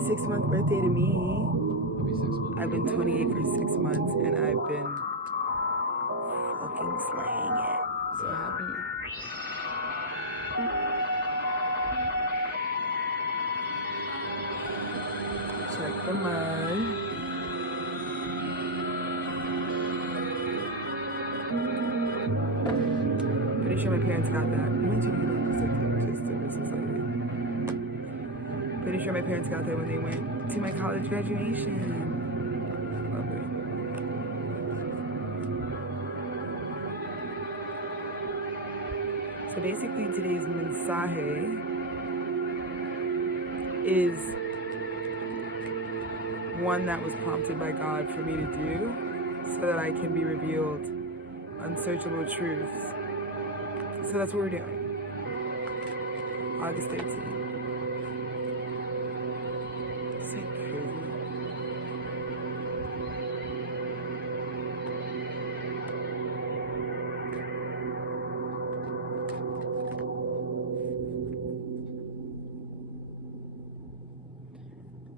6-month birthday to me. Happy 6 months. I've been 28 for 6 months and I've been fucking slaying it. So happy. Check the mug. Pretty sure my parents got that. Pretty sure my parents got that when they went to my college graduation. Lovely. So basically today's mensaje is one that was prompted by God for me to do so that I can be revealed unsearchable truths. So that's what we're doing. August 13th. It's like crazy.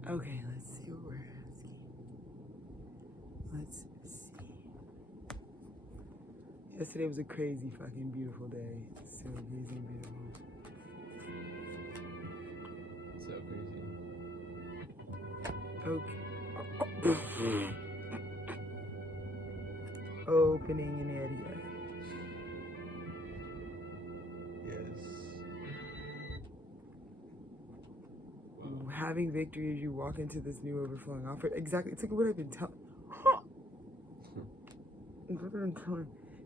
Okay, let's see what we're asking. Let's see. Yesterday was a crazy fucking beautiful day. So crazy and beautiful. So crazy. Okay. Opening an area. Yes. Having victory as you walk into this new overflowing offer. Exactly. It's like what I've been telling.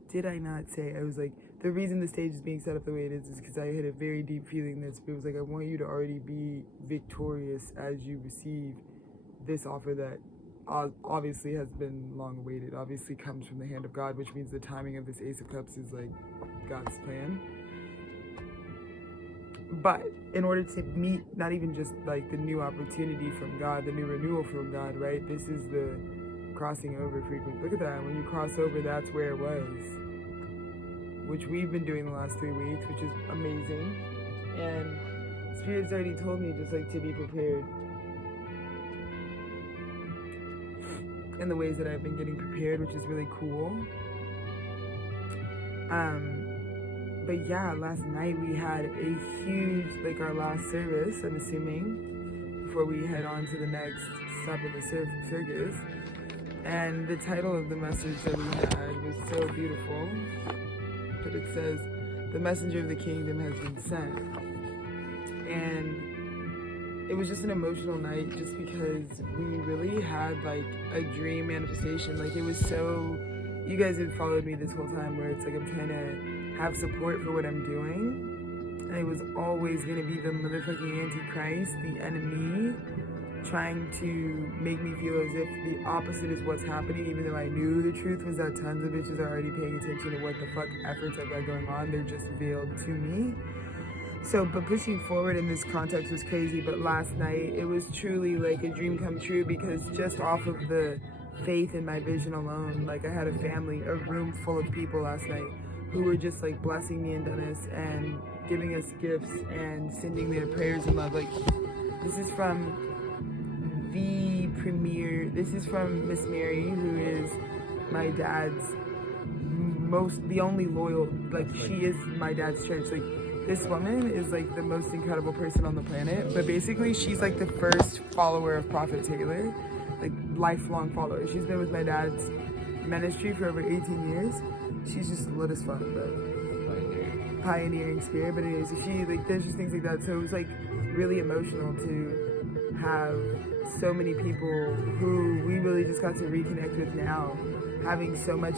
Did I not say? I was like, the reason the stage is being set up the way it is because I had a very deep feeling that Spirit was like, I want you to already be victorious as you receive this offer that obviously has been long awaited. Obviously comes from the hand of God, which means the timing of this Ace of Cups is like God's plan. But in order to meet not even just like the new opportunity from God, the new renewal from God, right? This is the crossing over frequency. Look at that. When you cross over, that's where it was. Which we've been doing the last 3 weeks, which is amazing. And Spirit's already told me just like to be prepared. In the ways that I've been getting prepared, which is really cool. But yeah, last night we had a huge, like our last service, I'm assuming, before we head on to the next stop of the circus. And the title of the message that we had was so beautiful. But it says, the messenger of the kingdom has been sent. And it was just an emotional night just because we really had like a dream manifestation. Like it was so, you guys have followed me this whole time where it's like I'm trying to have support for what I'm doing. And it was always gonna be the motherfucking Antichrist, the enemy, trying to make me feel as if the opposite is what's happening, even though I knew the truth was that tons of bitches are already paying attention to what the fuck efforts I've got going on. They're just veiled to me. So, but pushing forward in this context was crazy, but last night, it was truly like a dream come true because just off of the faith in my vision alone, like I had a family, a room full of people last night who were just like blessing me and Dennis and giving us gifts and sending their prayers and love. Like, this is from the premier, this is from Miss Mary, who is my dad's the only loyal, like she is my dad's church. Like this woman is like the most incredible person on the planet, but basically she's like the first follower of Prophet Taylor, like lifelong follower. She's been with my dad's ministry for over 18 years. She's just lit as fuck, but pioneering spirit. But anyways, so she like there's just things like that. So it was like really emotional to have so many people who we really just got to reconnect with now, having so much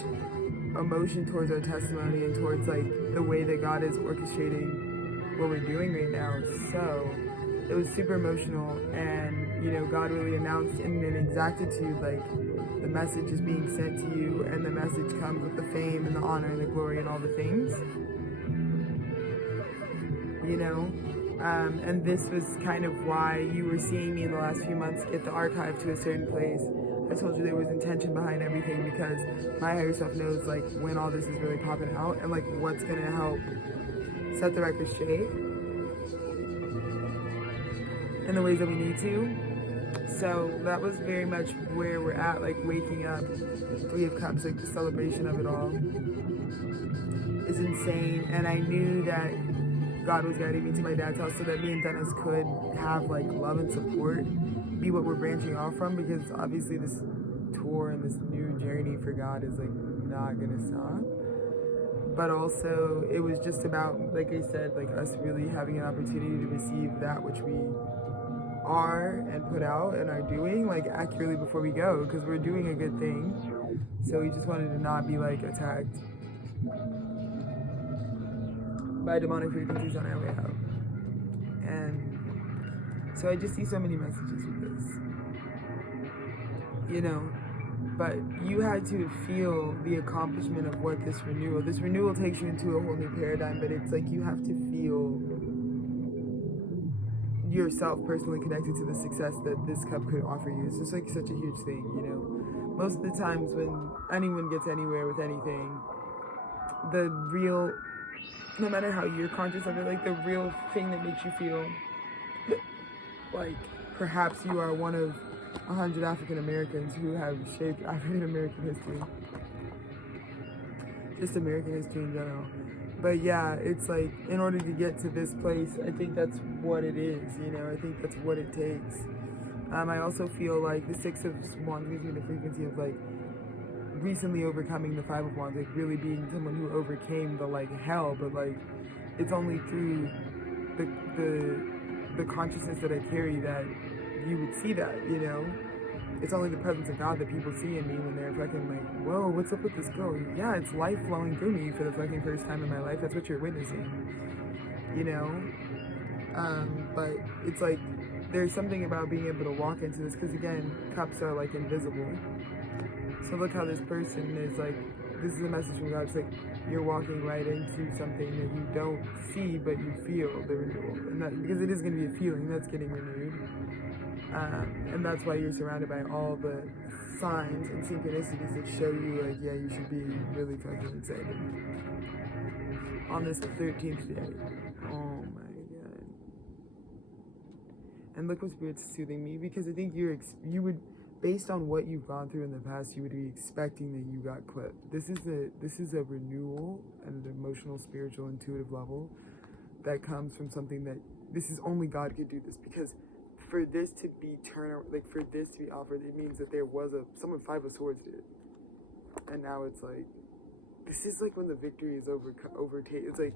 emotion towards our testimony and towards like the way that God is orchestrating what we're doing right now. So it was super emotional, and you know, God really announced in an exactitude like the message is being sent to you, and the message comes with the fame and the honor and the glory and all the things, you know. And this was kind of why you were seeing me in the last few months get the archive to a certain place. I told you there was intention behind everything because my higher self knows like when all this is really popping out and like what's gonna help set the record straight in the ways that we need to. So that was very much where we're at, like waking up. Three of Cups, like the celebration of it all is insane. And I knew that God was guiding me to my dad's house so that me and Dennis could have like love and support, be what we're branching off from, because obviously this tour and this new journey for God is like not gonna stop. But also it was just about, like I said, like us really having an opportunity to receive that which we are and put out and are doing like accurately before we go, because we're doing a good thing. So we just wanted to not be like attacked by demonic frequencies on our way out. And so I just see so many messages with this, you know. But you had to feel the accomplishment of what this renewal takes you into a whole new paradigm. But it's like you have to feel yourself personally connected to the success that this cup could offer you. It's just like such a huge thing, you know. Most of the times when anyone gets anywhere with anything, the real, no matter how you're conscious of it, like the real thing that makes you feel like perhaps you are one of 100 African Americans who have shaped African American history, just American history in general. But yeah, it's like in order to get to this place, I think that's what it is, you know. I think that's what it takes. I also feel like the Six of Wands gives me the frequency of like recently overcoming the Five of Wands, like really being someone who overcame the like hell, but like it's only through the consciousness that I carry that you would see that, you know. It's only the presence of God that people see in me when they're fucking like, whoa, what's up with this girl? Yeah, it's life flowing through me for the fucking first time in my life. That's what you're witnessing, you know. But it's like there's something about being able to walk into this, because again, cups are like invisible. So look how this person is like, this is a message from God. It's like you're walking right into something that you don't see, but you feel the renewal, and that, because it is going to be a feeling that's getting renewed. And that's why you're surrounded by all the signs and synchronicities that show you like, yeah, you should be really fucking excited on this 13th day. Oh my god. And look what Spirit's soothing me, because I think you would, based on what you've gone through in the past, you would be expecting that you got clipped. This is a renewal at an emotional, spiritual, intuitive level that comes from something that this is only God could do this, because for this to be for this to be offered, it means that there was someone Five of Swords did, and now it's like, this is like when the victory is overtaken. It's like,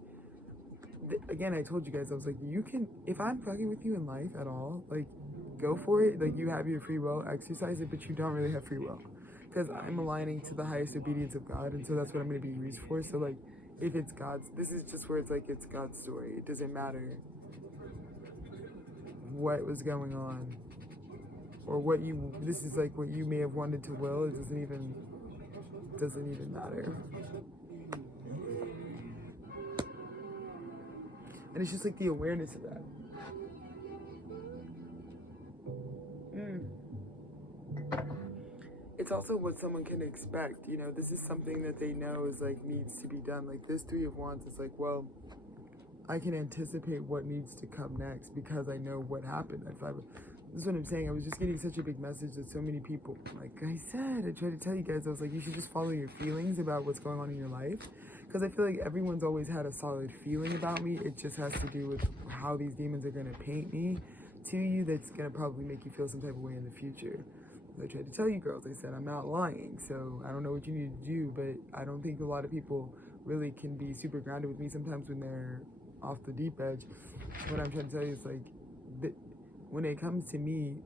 again, I told you guys, I was like, you can, if I'm fucking with you in life at all, like, go for it. Like, you have your free will, exercise it, but you don't really have free will, because I'm aligning to the highest obedience of God, and so that's what I'm going to be used for. So like, if it's God's, this is just where it's like, it's God's story. It doesn't matter what was going on, or this is like what you may have wanted to will. It doesn't even matter. And it's just like the awareness of that. It's also what someone can expect, you know. This is something that they know is like needs to be done. Like this Three of Wands is like, well, I can anticipate what needs to come next because I know what happened at Five. This is what I'm saying. I was just getting such a big message that so many people, like I said, I tried to tell you guys, I was like, you should just follow your feelings about what's going on in your life. Because I feel like everyone's always had a solid feeling about me. It just has to do with how these demons are going to paint me to you. That's going to probably make you feel some type of way in the future. I tried to tell you girls, I said, I'm not lying. So I don't know what you need to do, but I don't think a lot of people really can be super grounded with me sometimes when they're off the deep edge. What I'm trying to tell you is like, when it comes to me,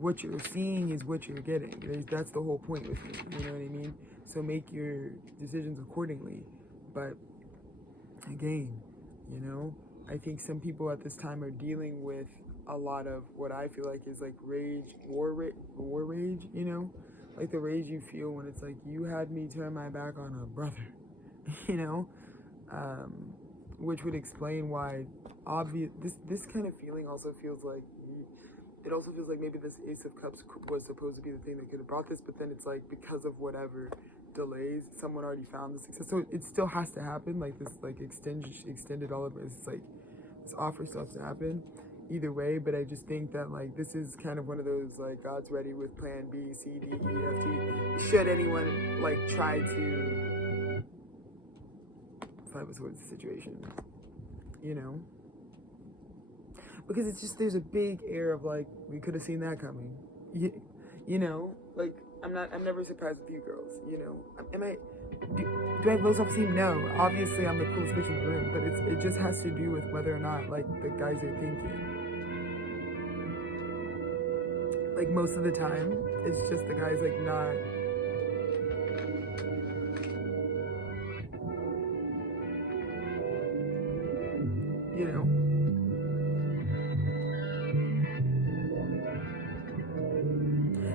what you're seeing is what you're getting. That's the whole point with me, you know what I mean? So make your decisions accordingly. But again, you know, I think some people at this time are dealing with a lot of what I feel like is like rage, war rage, you know? Like the rage you feel when it's like, you had me turn my back on a brother, you know? Which would explain why this kind of feeling also feels like, it also feels like maybe this Ace of Cups was supposed to be the thing that could have brought this, but then it's like, because of whatever delays, someone already found the success. So it still has to happen, like this like extended all of it. It's like, this offer still has to happen. either way, but I just think that like this is kind of one of those like God's ready with plan B, C, D, E, F, G. Should anyone like try to fight with towards the situation, you know? Because it's just, there's a big air of like, we could have seen that coming. You know, like I'm never surprised with you girls, you know. Do I have low self-esteem? No. Obviously I'm the coolest bitch in the room, but it just has to do with whether or not like the guys are thinking. Like most of the time, it's just the guys like not. You know.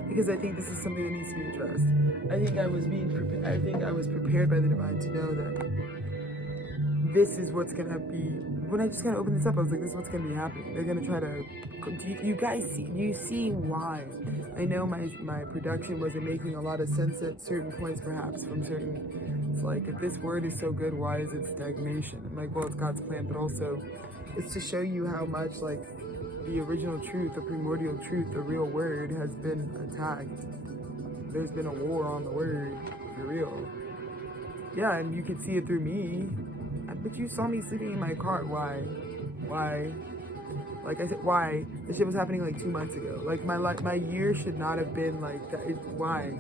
Because I think this is something that needs to be addressed. I think I was prepared by the divine to know that this is what's gonna be. When I just kind of opened this up, I was like, this is what's gonna be happening. They're gonna try to. You guys see why? I know my production wasn't making a lot of sense at certain points, perhaps from certain. It's like, if this word is so good, why is it stagnation? I'm like, well, it's God's plan, but also it's to show you how much like the original truth, the primordial truth, the real word has been attacked. There's been a war on the word, for real. Yeah, and you could see it through me. But you saw me sleeping in my car. Why? Like I said, why? This shit was happening like 2 months ago. Like my year should not have been like that. Why?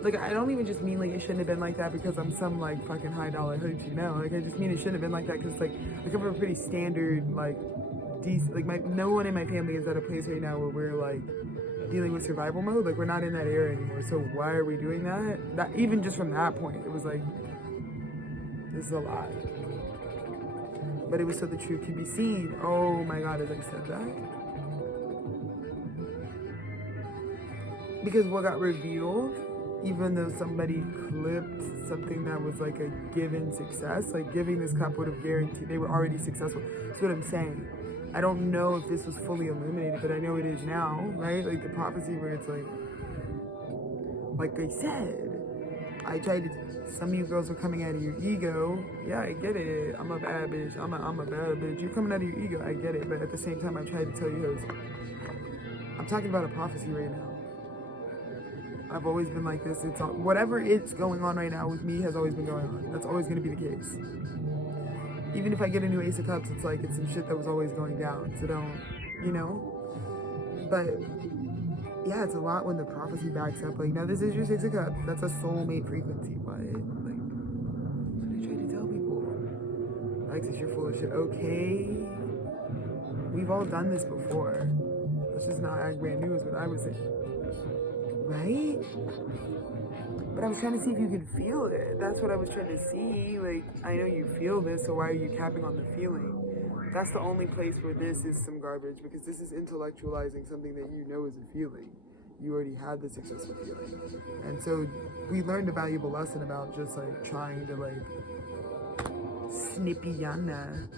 Like I don't even just mean like it shouldn't have been like that because I'm some like fucking high dollar hood, you know? Like I just mean it shouldn't have been like that because like I come from a pretty standard like decent, like no one in my family is at a place right now where we're like dealing with survival mode. Like we're not in that era anymore. So why are we doing that? That even just from that point, it was like, this is a lot. But it was so the truth can be seen. Oh my God, as I said that. Because what got revealed, even though somebody clipped something that was like a given success, like giving this couple would have guaranteed they were already successful. That's what I'm saying. I don't know if this was fully illuminated, but I know it is now, right? Like the prophecy where it's like I said, I tried to, some of you girls are coming out of your ego. Yeah, I get it. I'm a bad bitch. I'm a bad bitch. You're coming out of your ego. I get it. But at the same time, I tried to tell you, I'm talking about a prophecy right now. I've always been like this. It's whatever it's going on right now with me has always been going on. That's always going to be the case. Even if I get a new Ace of Cups, it's like it's some shit that was always going down. So don't, you know? But yeah, it's a lot when the prophecy backs up. Like, now this is your 6 of Cups. That's a soulmate frequency. What? Like, what are you trying to tell people? Alexis, you're full of shit. Okay. We've all done this before. This is not act brand new is what I was saying. Right? But I was trying to see if you could feel it. That's what I was trying to see. Like, I know you feel this, so why are you capping on the feeling? That's the only place where this is some garbage, because this is intellectualizing something that you know is a feeling. You already had the successful feeling. And so we learned a valuable lesson about just like trying to like snippy yana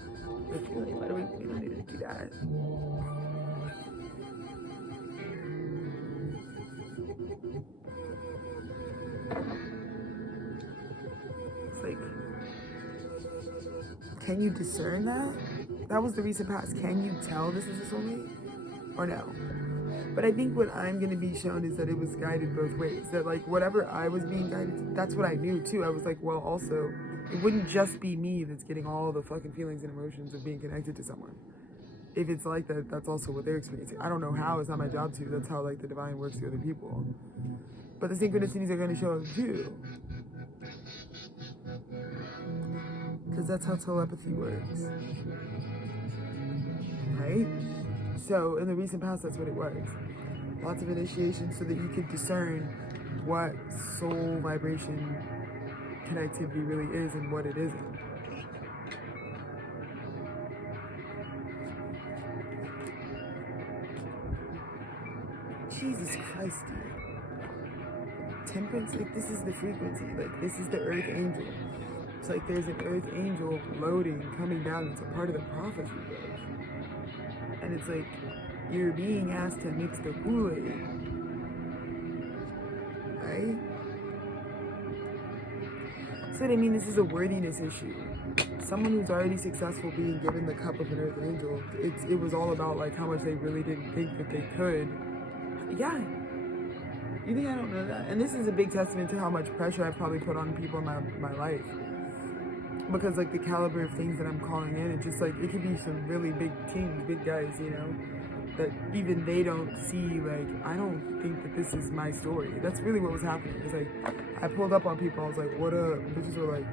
the feeling. Why do we don't need to do that? It's like, can you discern that? That was the recent past. Can you tell this is a soulmate? Or no? But I think what I'm going to be shown is that it was guided both ways. That like whatever I was being guided to, that's what I knew too. I was like, well, also, it wouldn't just be me that's getting all the fucking feelings and emotions of being connected to someone. If it's like that, that's also what they're experiencing. I don't know how. It's not my job to. That's how like the divine works through other people. But the synchronicities are going to show up too. Because that's how telepathy works. Right? So in the recent past, that's what it was. Lots of initiation so that you could discern what soul vibration connectivity really is and what it isn't. Jesus Christ, dude. Temperance, like this is the frequency. Like this is the earth angel. It's like there's an earth angel loading, coming down. It's a part of the prophecy, bro. And it's like, you're being asked to mix the Kool-Aid. Right? So I mean, this is a worthiness issue. someone who's already successful being given the cup of an earth angel, it was all about like how much they really didn't think that they could. Yeah. You think I don't know that? And this is a big testament to how much pressure I probably put on people in my life. Because like the caliber of things that I'm calling in, it just like, it could be some really big teams, big guys, you know, that even they don't see, like, I don't think that this is my story. That's really what was happening. It's like, I pulled up on people, I was like, what up? Bitches were like,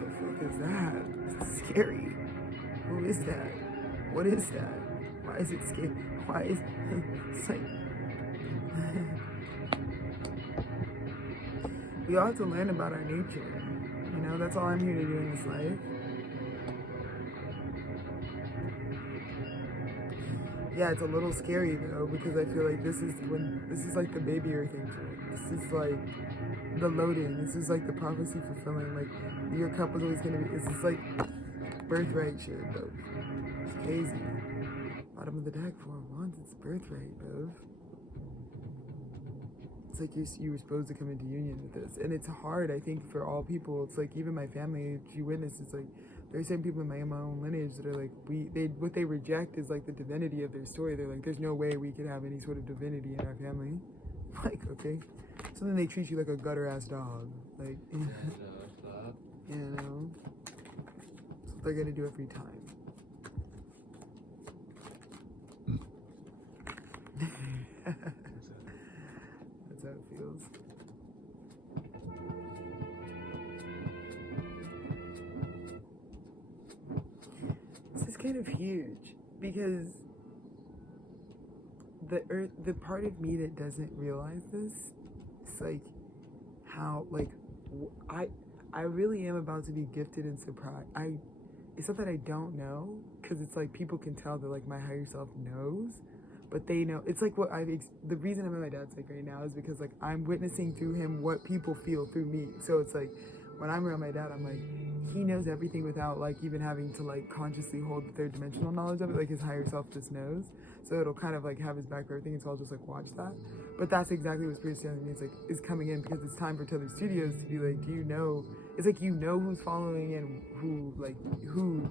the fuck is that? It's scary. Who is that? What is that? Why is it scary? Why is it's like we all have to learn about our nature. You know, that's all I'm here to do in this life. Yeah, it's a little scary though, because I feel like this is like the baby earth angel. This is like the loading. This is like the prophecy fulfilling. Like your cup was always gonna be. This is like birthright shit, bro. It's crazy. Bottom of the deck, 4 of Wands. It's birthright, bro. It's like you were supposed to come into union with this, and it's hard. I think for all people, it's like even my family. If you witness, it's like there's some people in my own lineage that are like what they reject is like the divinity of their story. They're like, there's no way we could have any sort of divinity in our family. Like, okay, so then they treat you like a gutter ass dog. Like, you know, that's what they're gonna do every time. That's how it feels. This is kind of huge because the part of me that doesn't realize this, it's like how like I really am about to be gifted and surprised. It's not that I don't know, because it's like people can tell that like my higher self knows, but they know. It's like the reason I'm at my dad's like right now is because like I'm witnessing through him what people feel through me. So it's like when I'm around my dad, I'm like, he knows everything without like even having to like consciously hold the third dimensional knowledge of it. Like his higher self just knows. So it'll kind of like have his back for everything, and so I'll just like watch that. But that's exactly what Spirit's telling me. It's like is coming in because it's time for Tethered Studios to be like, do you know? It's like you know who's following and who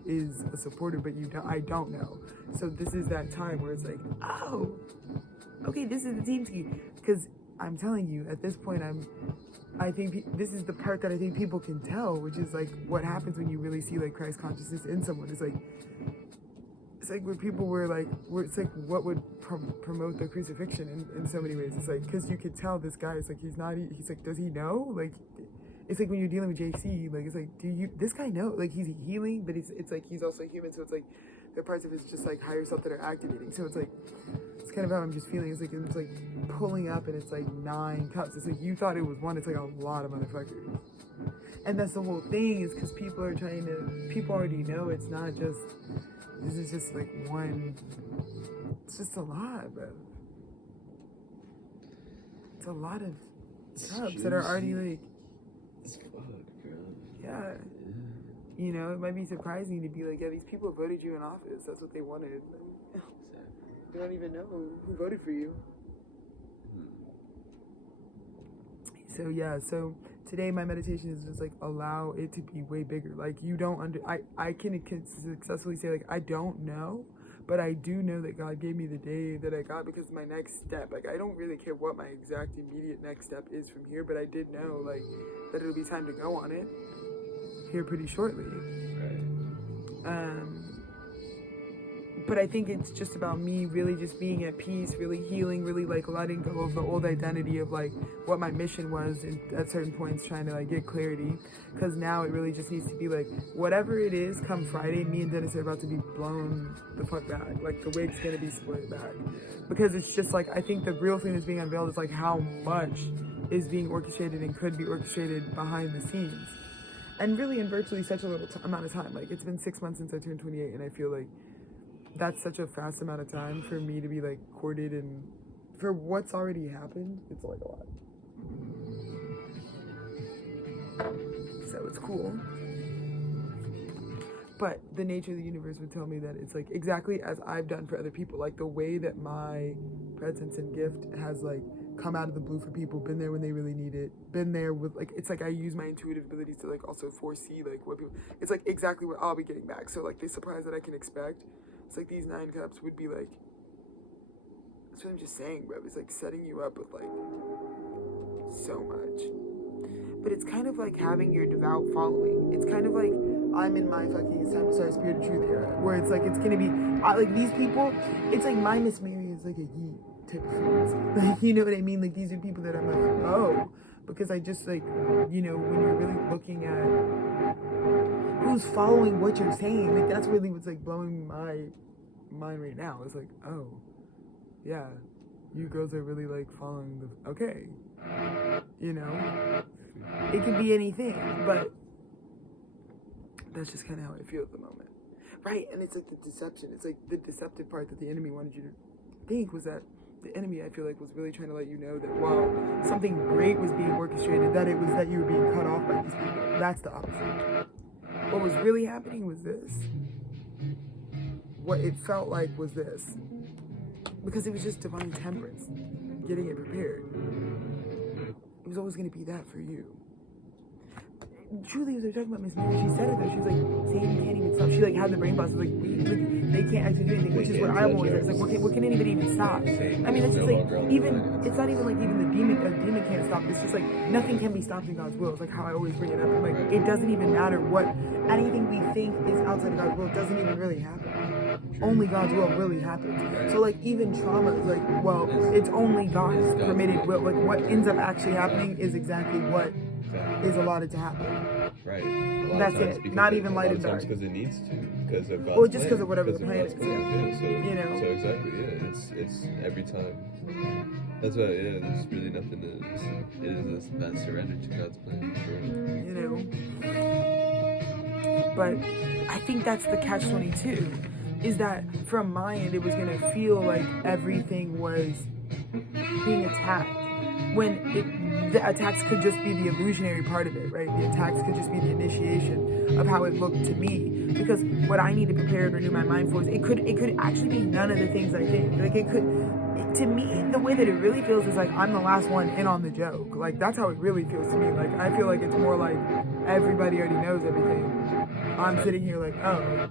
is a supporter, but I don't know. So this is that time where it's like, oh, okay, this is the team scheme. Because I'm telling you, at this point, I think this is the part that I think people can tell, which is like what happens when you really see like Christ consciousness in someone. It's like where people were like, it's like what would promote the crucifixion in so many ways. It's like, because you could tell this guy, it's like, he's like, does he know? Like, it's like when you're dealing with JC, like, it's like, this guy know? Like, he's healing, but it's like, he's also human. So it's like, there are parts of his just like higher self that are activating. So it's like, it's kind of how I'm just feeling. It's like pulling up and it's like 9 cups. It's like, you thought it was 1, it's like a lot of motherfuckers. And that's the whole thing, is because people already know it's not just, this is just like one, it's just a lot, bro. It's a lot of cups that are already like, it's fuck, bro. Yeah. You know, it might be surprising to be like, yeah, these people voted you in office. That's what they wanted. Like, they don't even know who voted for you. So yeah, so today my meditation is just like allow it to be way bigger. Like you don't I can successfully say like I don't know, but I do know that God gave me the day that I got, because my next step, like I don't really care what my exact immediate next step is from here, but I did know like that it'll be time to go on it here pretty shortly. But I think it's just about me really just being at peace, really healing, really like letting go of the old identity of like what my mission was, and at certain points trying to like get clarity, because now it really just needs to be like whatever it is come Friday, me and Dennis are about to be blown the fuck back. Like the wig's gonna be split back, because it's just like I think the real thing that's being unveiled is like how much is being orchestrated and could be orchestrated behind the scenes, and really in virtually such a little amount of time. Like it's been 6 months since I turned 28, and I feel like that's such a fast amount of time for me to be like courted, and for what's already happened, it's like a lot. So it's cool. But the nature of the universe would tell me that it's like exactly as I've done for other people, like the way that my presence and gift has like come out of the blue for people, been there when they really need it, been there with, like, it's like I use my intuitive abilities to, like, also foresee, like, what people, it's like exactly what I'll be getting back. So, like, the surprise that I can expect, it's like these 9 cups would be like, that's what I'm just saying, bro. It's like setting you up with, like, so much. But it's kind of like having your devout following. It's kind of like I'm in my fucking It's Time to Start Spirit of Truth era, where it's like it's gonna be like these people. It's like my Miss Mary is like a yeet type of frequency. Like, you know what I mean? Like, these are people that I'm like, oh, because I just, like, you know, when you're really looking at who's following what you're saying, like, that's really what's, like, blowing my mind right now. It's like, oh, yeah, you girls are really, like, following the, okay, you know, it could be anything, but that's just kind of how I feel at the moment, right? And it's like the deception. It's like the deceptive part that the enemy wanted you to think was that the enemy, I feel like, was really trying to let you know that while something great was being orchestrated, that it was that you were being cut off by these people. That's the opposite. What was really happening was this. What it felt like was this. Because it was just divine temperance, getting it prepared. It was always going to be that for you. Truly, as they were talking about Miss Mary, she said it though. She was like, Satan can't even stop. She like had the brain blast. Like, they can't actually do anything, which is what I'm always like. It's like, what can anybody even stop? I mean, it's just like even. It's not even like even the demon. A demon can't stop. It's just like nothing can be stopped in God's will. It's like how I always bring it up. Like, it doesn't even matter what anything we think is outside of God's will doesn't even really happen. Only God's will really happens. So like even trauma is like, well, it's only God's permitted will. Like what ends up actually happening is exactly what is allotted to happen. Right. That's it. Not even light and dark. Because it needs to. Because of God's Well, just because plan. of whatever the plan is. Yeah. So, you know. So exactly, yeah. It's every time. That's why, yeah, there's really nothing to, it is that surrender to God's plan, for real. You know. But I think that's the catch-22. Is that from my end, it was going to feel like everything was being attacked. When the attacks could just be the illusionary part of it, right? The attacks could just be the initiation of how it looked to me. Because what I need to prepare and renew my mind for is it could actually be none of the things I think. Like to me, the way that it really feels is like I'm the last one in on the joke. Like that's how it really feels to me. Like I feel like it's more like everybody already knows everything. I'm sitting here like, oh.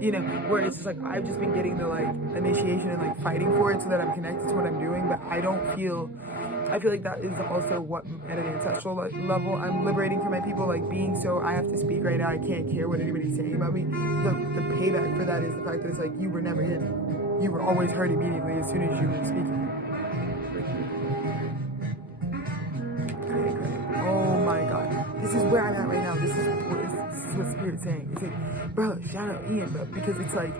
You know, where it's just like I've just been getting the like initiation and like fighting for it so that I'm connected to what I'm doing, but I feel like that is also what at an ancestral level I'm liberating for my people, like being so I have to speak right now, I can't care what anybody's saying about me. The payback for that is the fact that it's like you were never hidden. You were always heard immediately as soon as you were speaking. Oh my God. This is where I'm at right now. This is what Spirit's saying. It's like, bro, shout out Ian, bro, because it's like,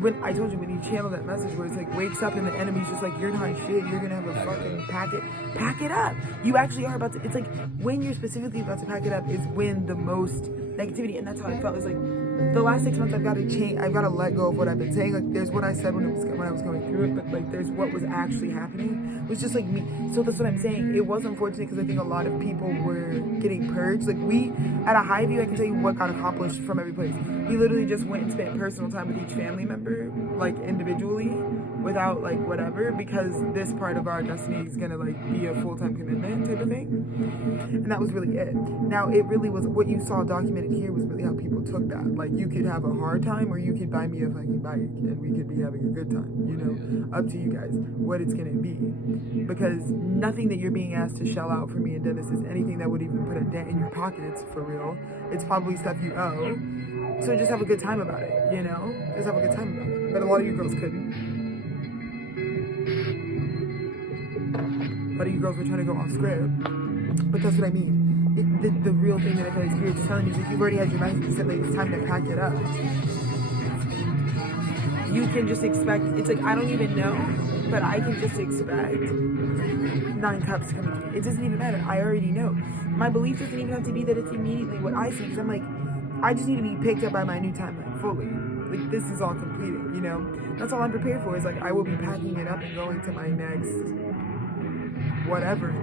when I told you, when you channel that message where it's like, wakes up and the enemy's just like, you're not shit, you're gonna have a fucking pack it up. You actually are about to, it's like, when you're specifically about to pack it up is when the most negativity, and that's how I felt. It's like, the last 6 months I've got to change, I've got to let go of what I've been saying. Like, there's what I said when I was going through it, but like, there's what was actually happening. It was just like me. So that's what I'm saying. It was unfortunate because I think a lot of people were getting purged. Like we, at a high view, I can tell you what got accomplished from every place. We literally just went and spent personal time with each family member, like individually, without like whatever, because this part of our destiny is gonna like be a full-time commitment type of thing. And that was really it. Now it really was what you saw documented here was really how people took that. Like you could have a hard time or you could buy me a fucking bike and we could be having a good time, you know, up to you guys what it's gonna be. Because nothing that you're being asked to shell out for me and Dennis is anything that would even put a dent in your pockets for real. It's probably stuff you owe. So just have a good time about it, you know? Just have a good time about it. But a lot of you girls couldn't. A lot of you girls were trying to go off script. But that's what I mean. The real thing that I feel like Spirit's telling you is if you've already had your message, you said like it's time to pack it up. You can just expect, it's like I don't even know, but I can just expect 9 cups coming to me. It doesn't even matter. I already know. My belief doesn't even have to be that it's immediately what I see, because I'm like, I just need to be picked up by my new timeline fully. Like this is all completed, you know? That's all I'm prepared for is like I will be packing it up and going to my next whatever.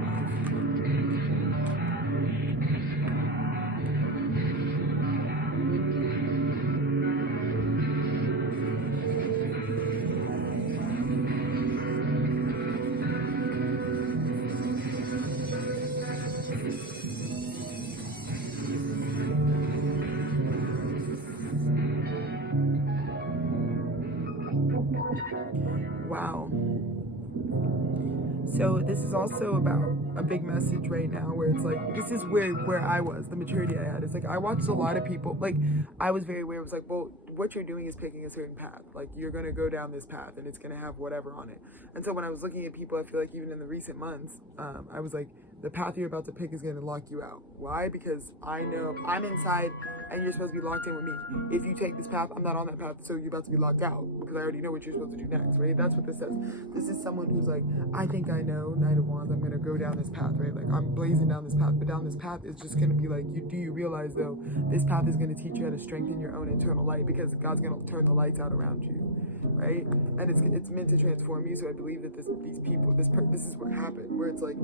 Wow. So this is also about a big message right now where it's like, this is where I was, the maturity I had. It's like, I watched a lot of people, like, I was very aware. It was like, well, what you're doing is picking a certain path. Like, you're going to go down this path and it's going to have whatever on it. And so when I was looking at people, I feel like even in the recent months, I was like, the path you're about to pick is going to lock you out. Why? Because I know I'm inside and you're supposed to be locked in with me. If you take this path, I'm not on that path, so you're about to be locked out because I already know what you're supposed to do next, right? That's what this says. This is someone who's like, I think I know, Knight of Wands, I'm going to go down this path, right? Like, I'm blazing down this path, but down this path is just going to be like, do you realize, though, this path is going to teach you how to strengthen your own internal light because God's going to turn the lights out around you, right? And it's meant to transform you, so I believe that these people, this is what happened, where it's like,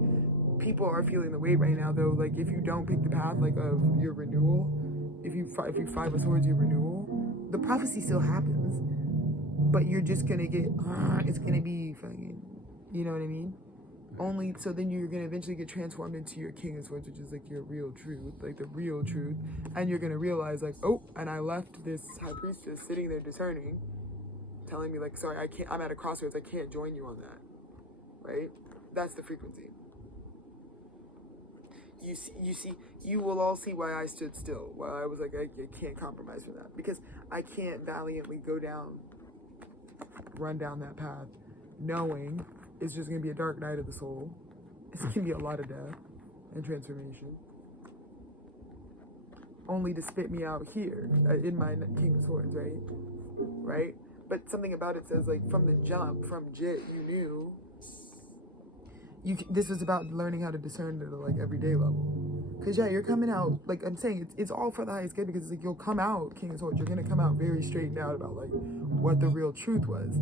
people are feeling the weight right now, though. Like, if you don't pick the path, like, of your renewal, if you Five of Swords, your renewal, the prophecy still happens, but you're just gonna get, it's gonna be fucking, you know what I mean? Only, so then you're gonna eventually get transformed into your King of Swords, which is like your real truth, like the real truth, and you're gonna realize, like, oh, and I left this high priestess sitting there discerning, telling me, like, sorry, I can't, I'm at a crossroads, I can't join you on that, right? That's the frequency. You will all see why I stood still, why I was like, I can't compromise from that, because I can't valiantly run down that path, knowing it's just going to be a dark night of the soul. It's going to be a lot of death and transformation, only to spit me out here in my King of Swords, right? But something about it says, like, from the jump, from Jit, you knew. This was about learning how to discern at a, like, everyday level. Because, yeah, you're coming out, like, I'm saying, it's all for the highest good, because it's like, you'll come out, King of Swords, you're going to come out very straightened out about, like, what the real truth was.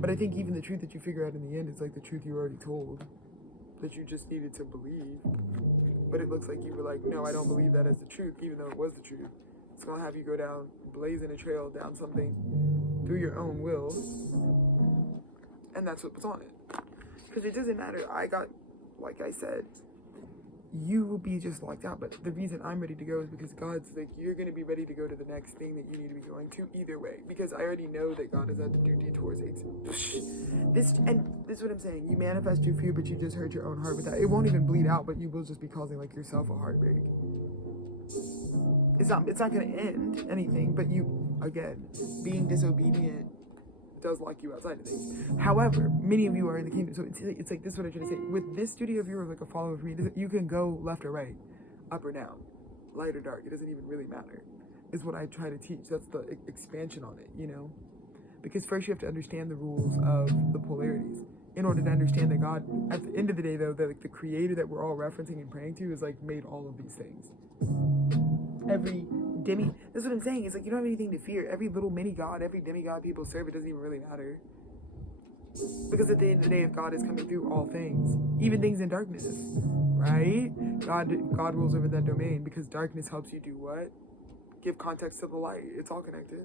But I think even the truth that you figure out in the end is, like, the truth you were already told, that you just needed to believe. But it looks like you were like, no, I don't believe that as the truth, even though it was the truth. It's going to have you go down, blazing a trail down something through your own will. And that's what was on it. Because it doesn't matter. I got, like I said, you will be just locked out. But the reason I'm ready to go is because God's like, you're going to be ready to go to the next thing that you need to be going to either way. Because I already know that God has had to do detours. This is what I'm saying. You manifest your fear, but you just hurt your own heart with that. It won't even bleed out, but you will just be causing, like, yourself a heartbreak. It's not going to end anything, but you, again, being disobedient does lock you outside of things. However, many of you are in the kingdom, so it's like, this is what I'm trying to say. With this studio of yours, like a follower for me, you can go left or right, up or down, light or dark. It doesn't even really matter, is what I try to teach. That's the expansion on it, you know? Because first you have to understand the rules of the polarities in order to understand that God, at the end of the day, though, that, like, the creator that we're all referencing and praying to is, like, made all of these things. That's what I'm saying. It's like, you don't have anything to fear. Every little mini God, every demigod people serve, it doesn't even really matter. Because at the end of the day, if God is coming through all things, even things in darkness, right? God rules over that domain, because darkness helps you do what? Give context to the light. It's all connected.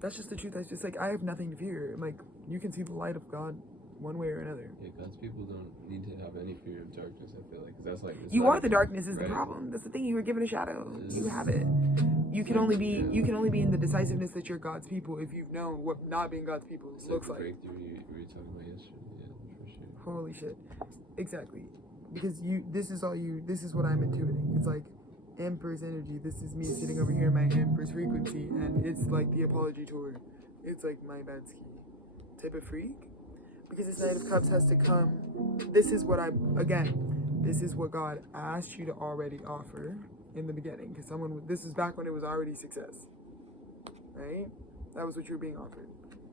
That's just the truth. That's just like, I have nothing to fear. I'm like, you can see the light of God one way or another. Yeah, God's people don't need to have any fear of darkness, I feel like. 'Cause that's like, you are the darkness is right? The problem. That's the thing. You were given a shadow. You have it. You can only be in the decisiveness that you're God's people if you've known what not being God's people looks like. Breakthrough you were talking about yesterday. Yeah, for sure. Holy shit. Exactly. Because this is what I'm intuiting. It's like Empress energy. This is me sitting over here in my Empress frequency, and it's like the apology tour. It's like my Bansky type of freak. Because this Knight of Cups has to come. This is what God asked you to already offer in the beginning. Because this is back when it was already success. Right? That was what you were being offered.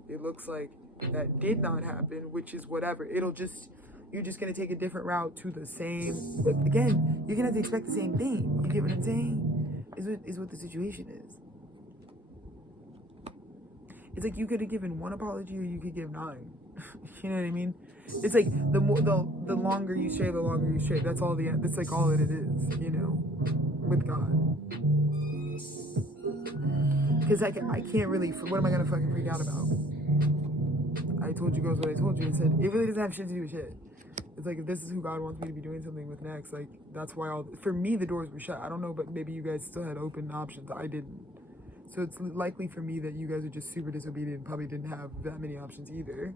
It looks like that did not happen, which is whatever. You're just going to take a different route to the same. But again, you're going to have to expect the same thing. You get what I'm saying? Is what the situation is. It's like you could have given one apology or you could give 9. You know what I mean? It's like the longer you stray, the longer you stray. That's all that's like all that it is, you know, with God. Because I can't really, what am I going to fucking freak out about? I told you girls what I told you and said, it really doesn't have shit to do with shit. It's like, if this is who God wants me to be doing something with next, like, that's why for me, the doors were shut. I don't know, but maybe you guys still had open options. I didn't. So it's likely for me that you guys are just super disobedient and probably didn't have that many options either.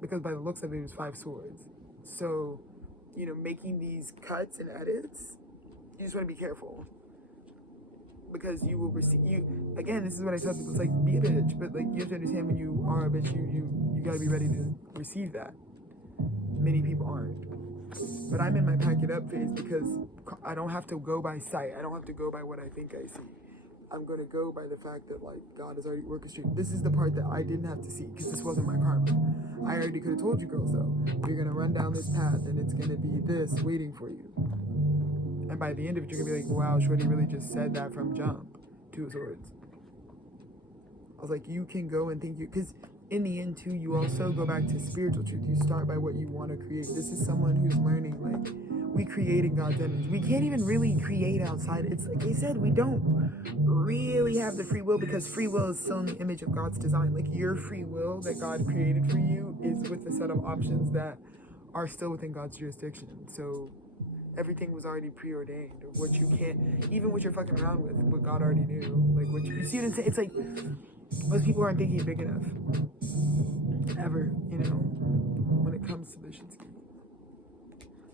Because by the looks of it, it was 5 swords. So, you know, making these cuts and edits, you just want to be careful. Because you will receive, again, this is what I tell people, it's like, be a bitch. But like, you have to understand when you are a bitch, you got to be ready to receive that. Many people aren't. But I'm in my pack it up phase because I don't have to go by sight. I don't have to go by what I think I see. I'm going to go by the fact that, like, God has already orchestrated. This is the part that I didn't have to see because this wasn't my karma. I already could have told you girls, though. You're going to run down this path and it's going to be this waiting for you. And by the end of it, you're going to be like, wow, Shorty really just said that from jump. 2 of Swords. I was like, you can go and think you... Because in the end, too, you also go back to spiritual truth. You start by what you want to create. This is someone who's learning, like, we create in God's image. We can't even really create outside. It's like I said, we don't really have the free will because free will is still in the image of God's design. Like, your free will that God created for you is with a set of options that are still within God's jurisdiction. So everything was already preordained. Or what you can't, even what you're fucking around with, what God already knew. Like, what you see what I'm saying? It's like most people aren't thinking big enough. Ever, you know, when it comes to the Shinsky.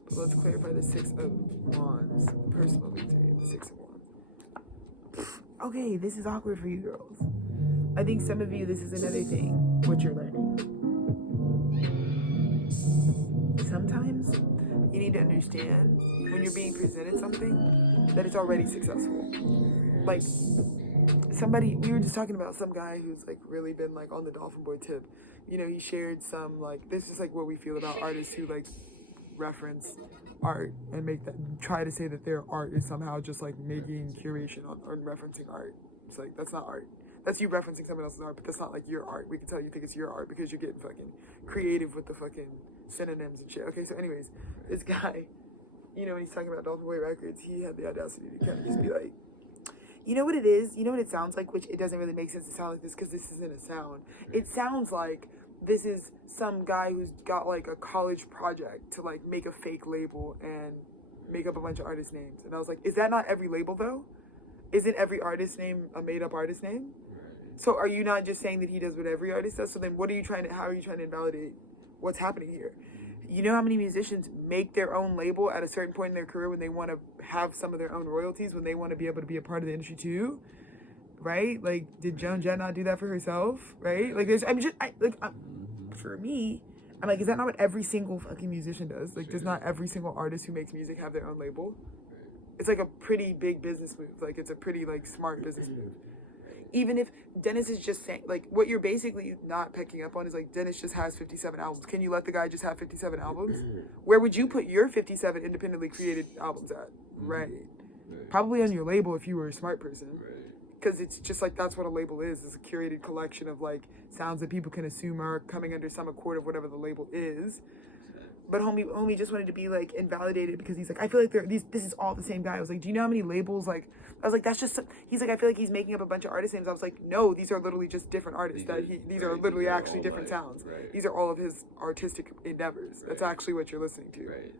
But let's clarify the 6 of Wands, personally today, the 6 of Wands. Okay, this is awkward for you girls. I think some of you, this is another thing, what you're learning. Sometimes you need to understand when you're being presented something that it's already successful. Like, somebody, we were just talking about some guy who's like really been like on the Dolphin Boy tip. You know, he shared some like, this is like what we feel about artists who like reference art and make that, try to say that their art is somehow just like making curation on or referencing art. It's like, that's not art. That's you referencing someone else's art, but that's not like your art. We can tell you think it's your art because you're getting fucking creative with the fucking synonyms and shit. Okay, so anyways, this guy, you know, when he's talking about Dolphin Boy Records, he had the audacity to kind of just be like, you know what it is? You know what it sounds like? Which it doesn't really make sense to sound like this because this isn't a sound. It sounds like this is some guy who's got like a college project to like make a fake label and make up a bunch of artist names. And I was like, is that not every label though? Isn't every artist name a made up artist name? So are you not just saying that he does what every artist does? So then what are you trying to, how are you trying to invalidate what's happening here? You know how many musicians make their own label at a certain point in their career when they want to have some of their own royalties, when they want to be able to be a part of the industry too, right? Like, did Joan Jett not do that for herself, right? Like, there's, for me, I'm like, is that not what every single fucking musician does? Like, does not every single artist who makes music have their own label? It's like a pretty big business move. Like, it's a pretty, like, smart business move. Even if Dennis is just saying, like, what you're basically not picking up on is, like, Dennis just has 57 albums. Can you let the guy just have 57 albums? Where would you put your 57 independently created albums at? Right. Probably on your label if you were a smart person. Because it's just like, that's what a label is a curated collection of, like, sounds that people can assume are coming under some accord of whatever the label is. But homie just wanted to be, like, invalidated because he's like, I feel like this is all the same guy. I was like, do you know how many labels, like, I was like, that's just, he's like, I feel like he's making up a bunch of artist names. I was like, no, these are literally just different artists. These are literally actually different sounds. These are all of his artistic endeavors. That's actually what you're listening to. Right.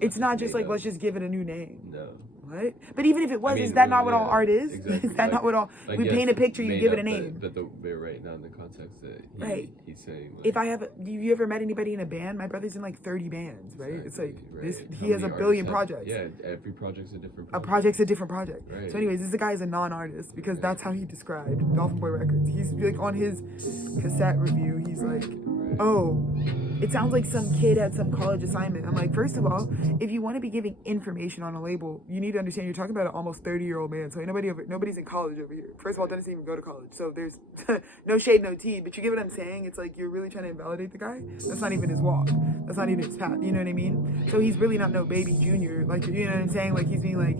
It's not just like, let's just give it a new name. No. What? But even if it was, is that not what all art is? Exactly. Is that not what all, like, we paint a picture, you give it a name. But they're right now in the context that he's saying. Like, if I have, you ever met anybody in a band? My brother's in like 30 bands, right? It's like, this, he has a billion projects. Yeah, every project's a different project. A project's a different project. Right. So anyways, this guy is a non-artist because that's how he described Dolphin Boy Records. He's like, on his cassette review, he's like, oh, it sounds like some kid had some college assignment. I'm like, first of all, if you want to be giving information on a label, you need to understand you're talking about an almost 30-year-old man. So nobody's in college over here. First of all, Dennis didn't even go to college. So there's no shade, no tea. But you get what I'm saying? It's like you're really trying to invalidate the guy. That's not even his walk. That's not even his path. You know what I mean? So he's really not no baby junior. Like, you know what I'm saying? Like, he's being like,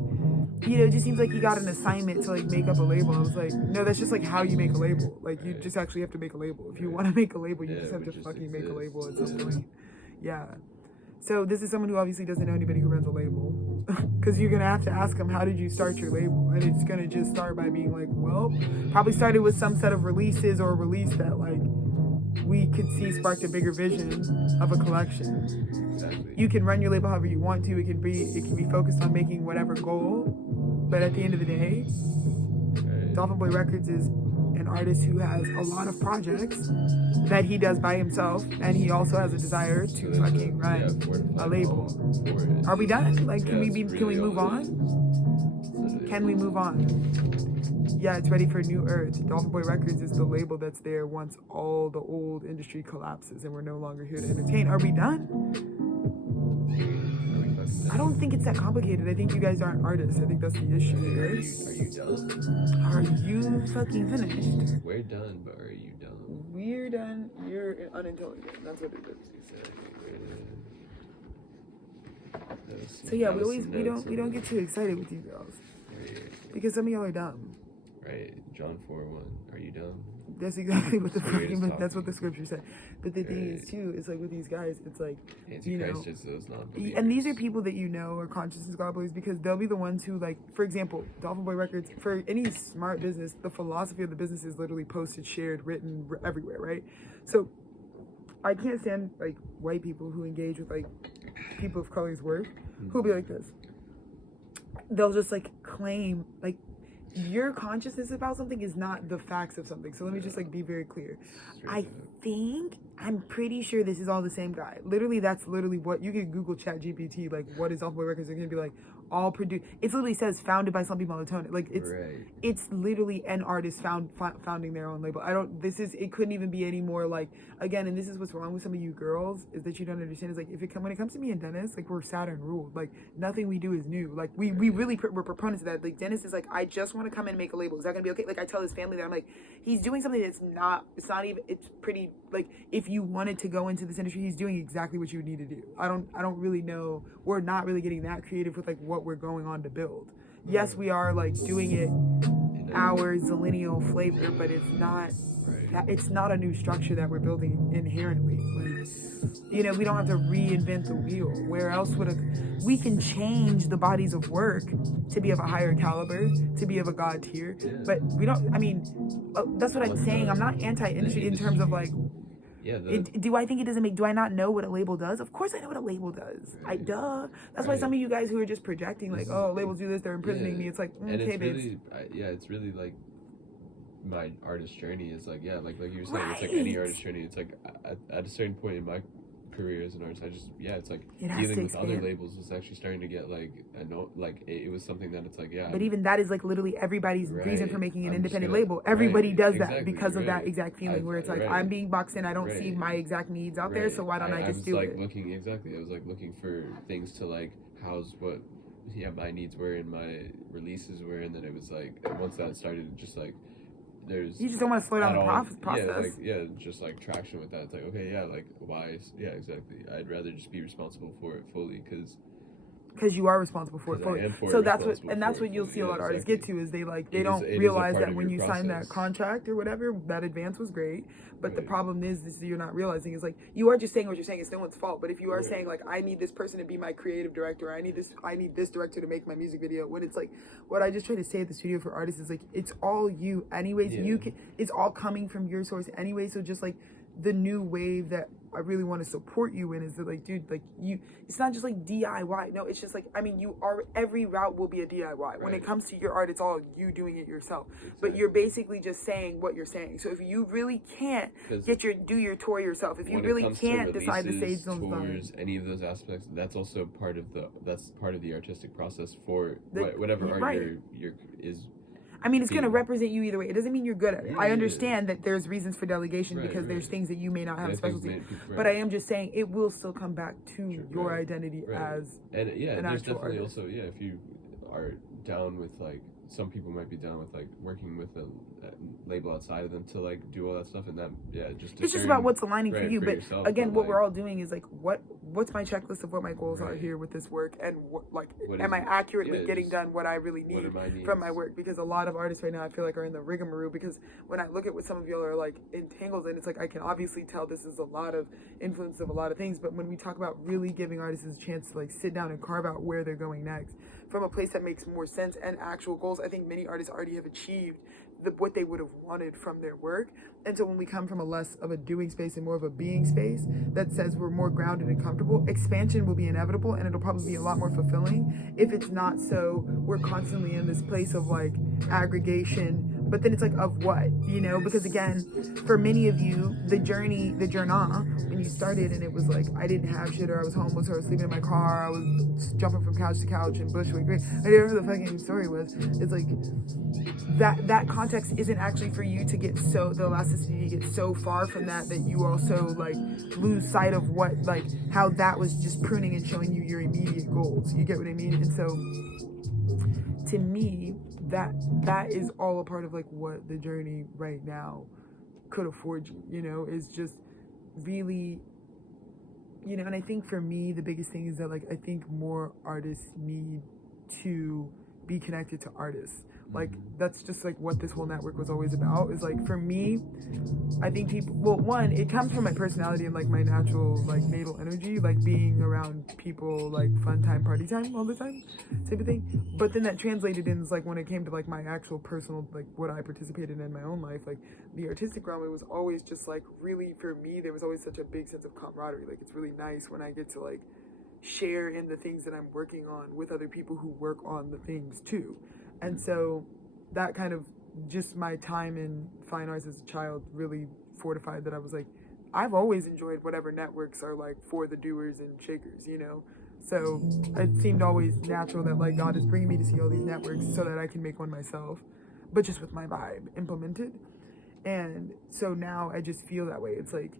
you know, it just seems like he got an assignment to, like, make up a label. I was like, no, that's just, like, how you make a label. Like, you just actually have to make a label. If you want to make a label, you just have to fucking make a label at some point. Yeah. So this is someone who obviously doesn't know anybody who runs a label. Because you're going to have to ask them, how did you start your label? And it's going to just start by being like, well, probably started with some set of releases or a release that, like, we could see sparked a bigger vision of a collection. Exactly. You can run your label however you want to. It can be focused on making whatever goal. But at the end of the day, Dolphin Boy Records is an artist who has a lot of projects that he does by himself, and he also has a desire to fucking run a label. Are we done? Like, can we move on? Can we move on? Yeah, it's ready for new earth. Dolphin Boy Records is the label that's there once all the old industry collapses and we're no longer here to entertain. Are we done? I don't think it's that complicated. I think you guys aren't artists. I think that's the issue here. Are you done? Are you fucking finished? We're done, but are you done? We're done. You're unintelligent. That's what it is. So yeah, we don't get too excited with you girls because some of y'all are dumb. Right, John 4:1. Are you dumb? That's exactly what that's what the scripture said. But the thing is too, it's like with these guys, it's like and these are people that you know are consciousness gobblers because they'll be the ones who, like, for example, Dolphin Boy Records, for any smart business, the philosophy of the business is literally posted, shared, written everywhere, right? So I can't stand like white people who engage with like people of color's work who'll be like this. They'll just like claim like your consciousness about something is not the facts of something. So let me just like be very clear. I'm pretty sure this is all the same guy. Literally, that's literally what you can Google Chat GPT, like what is Dolphin Boy Records. They're gonna be like all produced. It literally says founded by some people melatonin. Like it's literally an artist founding their own label. It couldn't even be any more like, again, and this is what's wrong with some of you girls is that you don't understand is like when it comes to me and Dennis, like we're Saturn ruled. Like nothing we do is new. Like we really we're proponents of that. Like Dennis is like, I just want to come and make a label. Is that gonna be okay? Like I tell his family that I'm like, he's doing something that's it's not even, it's pretty, like if you wanted to go into this industry, he's doing exactly what you would need to do. I don't really know. We're not really getting that creative with like what we're going on to build. Yes, we are like doing it our zillennial flavor, but it's not a new structure that we're building inherently. Like, we don't have to reinvent the wheel. Where else we can change the bodies of work to be of a higher caliber, to be of a god tier, but we don't, that's what I'm saying. I'm not anti-industry in terms of like, do I think it doesn't do I not know what a label does? Of course I know what a label does. That's why some of you guys who are just projecting like, oh, labels do this, they're imprisoning me. It's like, okay, babes. It's really like my artist journey is like, like you were saying, it's like any artist journey. It's like at a certain point in my career as an artist, it's like dealing with other labels was actually starting to get like it was something that it's like but even that is like literally everybody's reason for making an independent label. Everybody does that because of that exact feeling where it's like I'm being boxed in, I don't see my exact needs out there, so why don't I just do it? I was like looking for things to like house what my needs were and my releases were, and then it was like once that started, just like you just don't want to slow down the process. Just like traction with that. It's like, okay, like why? Yeah, exactly. I'd rather just be responsible for it fully because you are responsible for it fully. So that's what you'll see a lot of artists get to is they don't realize that when you sign that contract or whatever, that advance was great. But the problem is you're not realizing is like you are just saying what you're saying. It's no one's fault. But if you are saying like I need this person to be my creative director, I need this director to make my music video. When it's like what I just try to say at the studio for artists is like it's all you anyways. It's all coming from your source anyway. So just like the new wave that I really want to support you in is that like, dude, like it's not just like DIY. No, it's just like, every route will be a DIY. Right. When it comes to your art, it's all you doing it yourself. Exactly. But you're basically just saying what you're saying. So if you really can't do your tour yourself, if you really can't decide the stage tours, any of those aspects, that's also part of the artistic process for whatever art you're is. It's going to represent you either way. It doesn't mean you're good at it. I understand that there's reasons for delegation because there's things that you may not have a specialty. But I am just saying it will still come back to your identity as an actual artist. Also, if you are down with like, some people might be down with like working with a label outside of them to like do all that stuff and that it's just about what's aligning for you. But again, what we're all doing is like what's my checklist of what my goals are here with this work, and am I accurately getting done what I really need from my work? Because a lot of artists right now I feel like are in the rigmarole, because when I look at what some of y'all are like entangled in, it's like I can obviously tell this is a lot of influence of a lot of things, but when we talk about really giving artists a chance to like sit down and carve out where they're going next from a place that makes more sense and actual goals, I think many artists already have achieved what they would have wanted from their work. And so when we come from a less of a doing space and more of a being space that says we're more grounded and comfortable, expansion will be inevitable, and it'll probably be a lot more fulfilling if it's not so we're constantly in this place of like aggregation but then it's like, of what, you know? Because again, for many of you, the journey, when you started and it was like, I didn't have shit, or I was homeless, or I was sleeping in my car, I was jumping from couch to couch in Bushwick, whatever the fucking story was, it's like, that context isn't actually for you to get so, the elasticity to get so far from that you also like lose sight of what, like how that was just pruning and showing you your immediate goals. You get what I mean? And so to me, that is all a part of like what the journey right now could afford you, you know, is just really, you know. And I think for me, the biggest thing is that like, I think more artists need to be connected to artists. Like, that's just like what this whole network was always about, is like, for me, I think people, well, one, it comes from my personality and like my natural like natal energy, like being around people, like fun time, party time all the time type of thing. But then that translated in, like when it came to like my actual personal, like what I participated in my own life, like the artistic realm, it was always just like, really for me, there was always such a big sense of camaraderie. Like, it's really nice when I get to like share in the things that I'm working on with other people who work on the things too. And so that kind of, just my time in fine arts as a child really fortified that I was like, I've always enjoyed whatever networks are like for the doers and shakers, you know? So it seemed always natural that like God is bringing me to see all these networks so that I can make one myself, but just with my vibe implemented. And so now I just feel that way. It's like,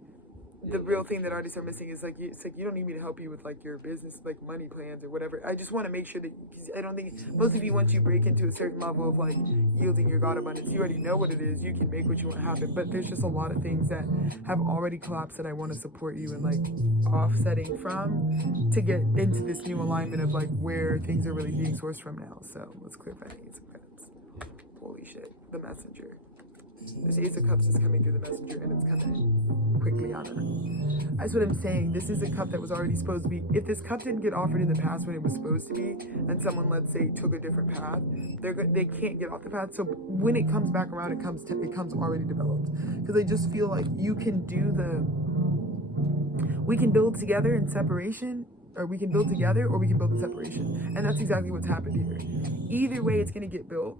the real thing that artists are missing is like, it's like, you don't need me to help you with like your business, like money plans or whatever. I just want to make sure that, because I don't think most of you, once you break into a certain level of like yielding your God abundance, you already know what it is. You can make what you want to happen. But there's just a lot of things that have already collapsed that I want to support you in like offsetting from, to get into this new alignment of like where things are really being sourced from now. So let's clear finances. Holy shit, the messenger. This Ace of Cups is coming through the messenger, and it's coming quickly on her. That's what I'm saying. This is a cup that was already supposed to be. If this cup didn't get offered in the past when it was supposed to be, and someone, let's say, took a different path, they can't get off the path. So when it comes back around, it comes already developed. Because I just feel like you can we can build together in separation, or we can build together, or we can build in separation. And that's exactly what's happened here. Either way, it's going to get built.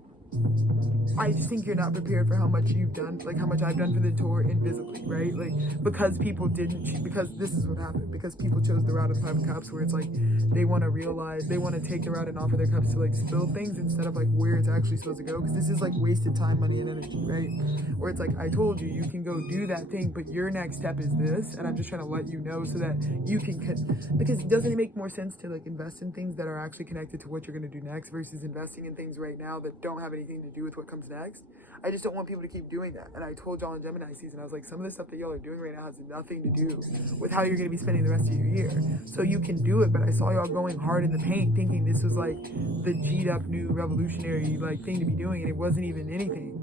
I just think you're not prepared for how much you've done, like how much I've done for the tour invisibly, right? Like, because people didn't, because this is what happened, because people chose the route of 5 cups, where it's like, they want to take the route and offer their cups to like spill things instead of like where it's actually supposed to go. Because this is like wasted time, money, and energy, right? Where it's like, I told you, you can go do that thing, but your next step is this, and I'm just trying to let you know so that you can, because doesn't it make more sense to like invest in things that are actually connected to what you're going to do next, versus investing in things right now that don't have anything to do with what comes next? I just don't want people to keep doing that. And I told y'all in Gemini season, I was like, some of the stuff that y'all are doing right now has nothing to do with how you're going to be spending the rest of your year. So you can do it, but I saw y'all going hard in the paint thinking this was like the G'd up new revolutionary like thing to be doing, and it wasn't even anything.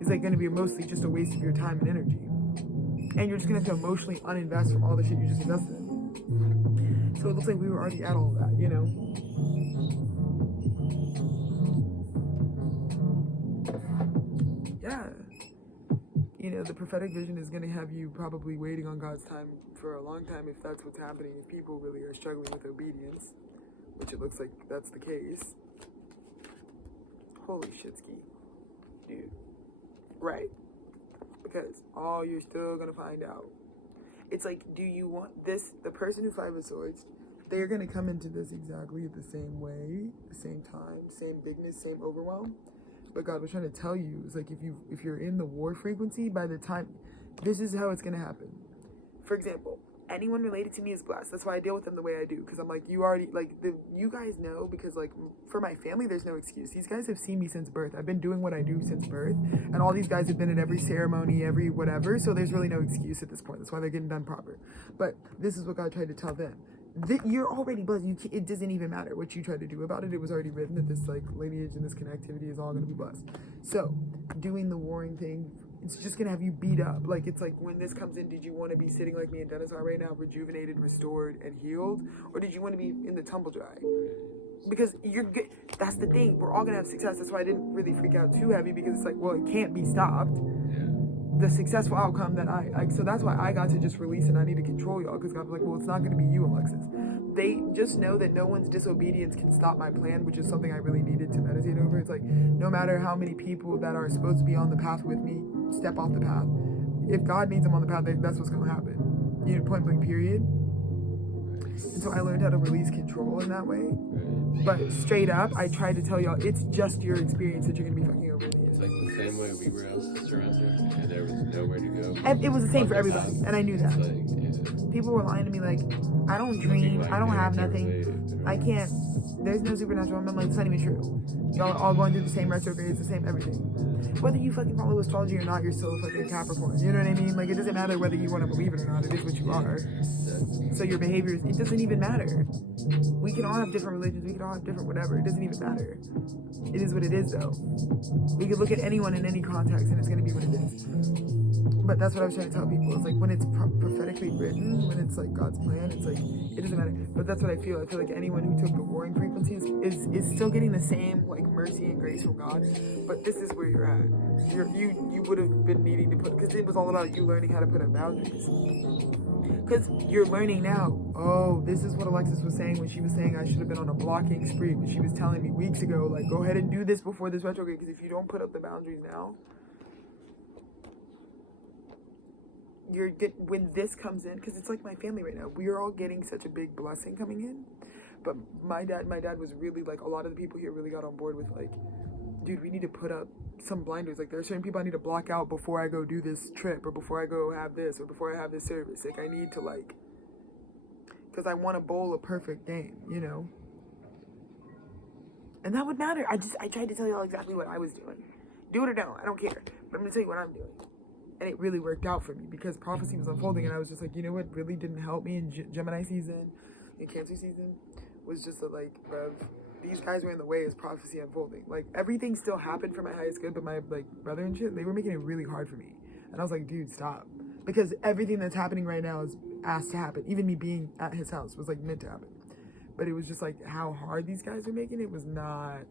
It's like going to be mostly just a waste of your time and energy. And you're just going to have to emotionally uninvest from all the shit you just invested in. So it looks like we were already at all of that, you know? Yeah, you know, the prophetic vision is going to have you probably waiting on God's time for a long time, if that's what's happening, if people really are struggling with obedience, which it looks like that's the case. Holy shit, ski, dude. Right, because all you're still going to find out, it's like, do you want this, the person who 5 of Swords, they're going to come into this exactly the same way, the same time, same bigness, same overwhelm. But God was trying to tell you, it's like, if you're in the war frequency, by the time, this is how it's going to happen. For example, anyone related to me is blessed. That's why I deal with them the way I do. Because I'm like, you guys know, because like for my family, there's no excuse. These guys have seen me since birth. I've been doing what I do since birth. And all these guys have been at every ceremony, every whatever. So there's really no excuse at this point. That's why they're getting done proper. But this is what God tried to tell them. You're already blessed. It doesn't even matter what you try to do about it. It was already written that this like lineage and this connectivity is all going to be blessed. So doing the warring thing, it's just going to have you beat up. Like, it's like, when this comes in, did you want to be sitting like me and Dennis are right now, rejuvenated, restored, and healed? Or did you want to be in the tumble dry? Because you're good. That's the thing. We're all going to have success. That's why I didn't really freak out too heavy, because it's like, well, it can't be stopped. The successful outcome that so that's why I got to just release, and I need to control y'all, because God was like, well, it's not going to be you, Alexis. they just know that no one's disobedience can stop my plan, which is something I really needed to meditate over. It's like, no matter how many people that are supposed to be on the path with me step off the path, if God needs them on the path, that's what's going to happen. You know, point blank, period. And so I learned how to release control in that way. But straight up, I tried to tell y'all, it's just your experience that you're going to be fucking over in the end. It's like the same way we were all surrounded and there was nowhere to go. And it was the same for everybody, and I knew that. Like, people were lying to me like, I don't dream, I don't have nothing, I can't, there's no supernatural. I'm like, it's not even true. Y'all are all going through the same retrogrades, the same everything. Whether you fucking follow astrology or not, you're still a fucking Capricorn. You know what I mean? Like, it doesn't matter whether you want to believe it or not. It is what you are. So your behaviors, it doesn't even matter. We can all have different religions. We can all have different whatever. It doesn't even matter. It is what it is, though. We could look at anyone in any context, and it's going to be what it is. But that's what I was trying to tell people. It's like, when it's prophetically written, when it's like God's plan, it's like, it doesn't matter. But that's what I feel. I feel like anyone who took the warring frequencies is still getting the same like mercy and grace from God. But this is where you're at. You would have been needing to put, because it was all about you learning how to put up boundaries. Because you're learning now, oh, this is what Alexis was saying when she was saying I should have been on a blocking spree, when she was telling me weeks ago, like, go ahead and do this before this retrograde, because if you don't put up the boundaries now, when this comes in, because it's like my family right now, we are all getting such a big blessing coming in. But my dad was really like, a lot of the people here really got on board with like, dude, we need to put up some blinders. Like, there are certain people I need to block out before I go do this trip, or before I go have this, or before I have this service. Like, I need to like, because I want to bowl a perfect game, you know? And that would matter. I tried to tell y'all exactly what I was doing. Do it or don't, I don't care. But I'm going to tell you what I'm doing. And it really worked out for me, because prophecy was unfolding, and I was just like, you know what really didn't help me in Gemini season, in Cancer season, was just that, like, bruv, these guys were in the way as prophecy unfolding. Like, everything still happened for my highest good, but my, like, brother and shit, they were making it really hard for me. And I was like, dude, stop. Because everything that's happening right now is asked to happen. Even me being at his house was, like, meant to happen. But it was just, like, how hard these guys were making it was not.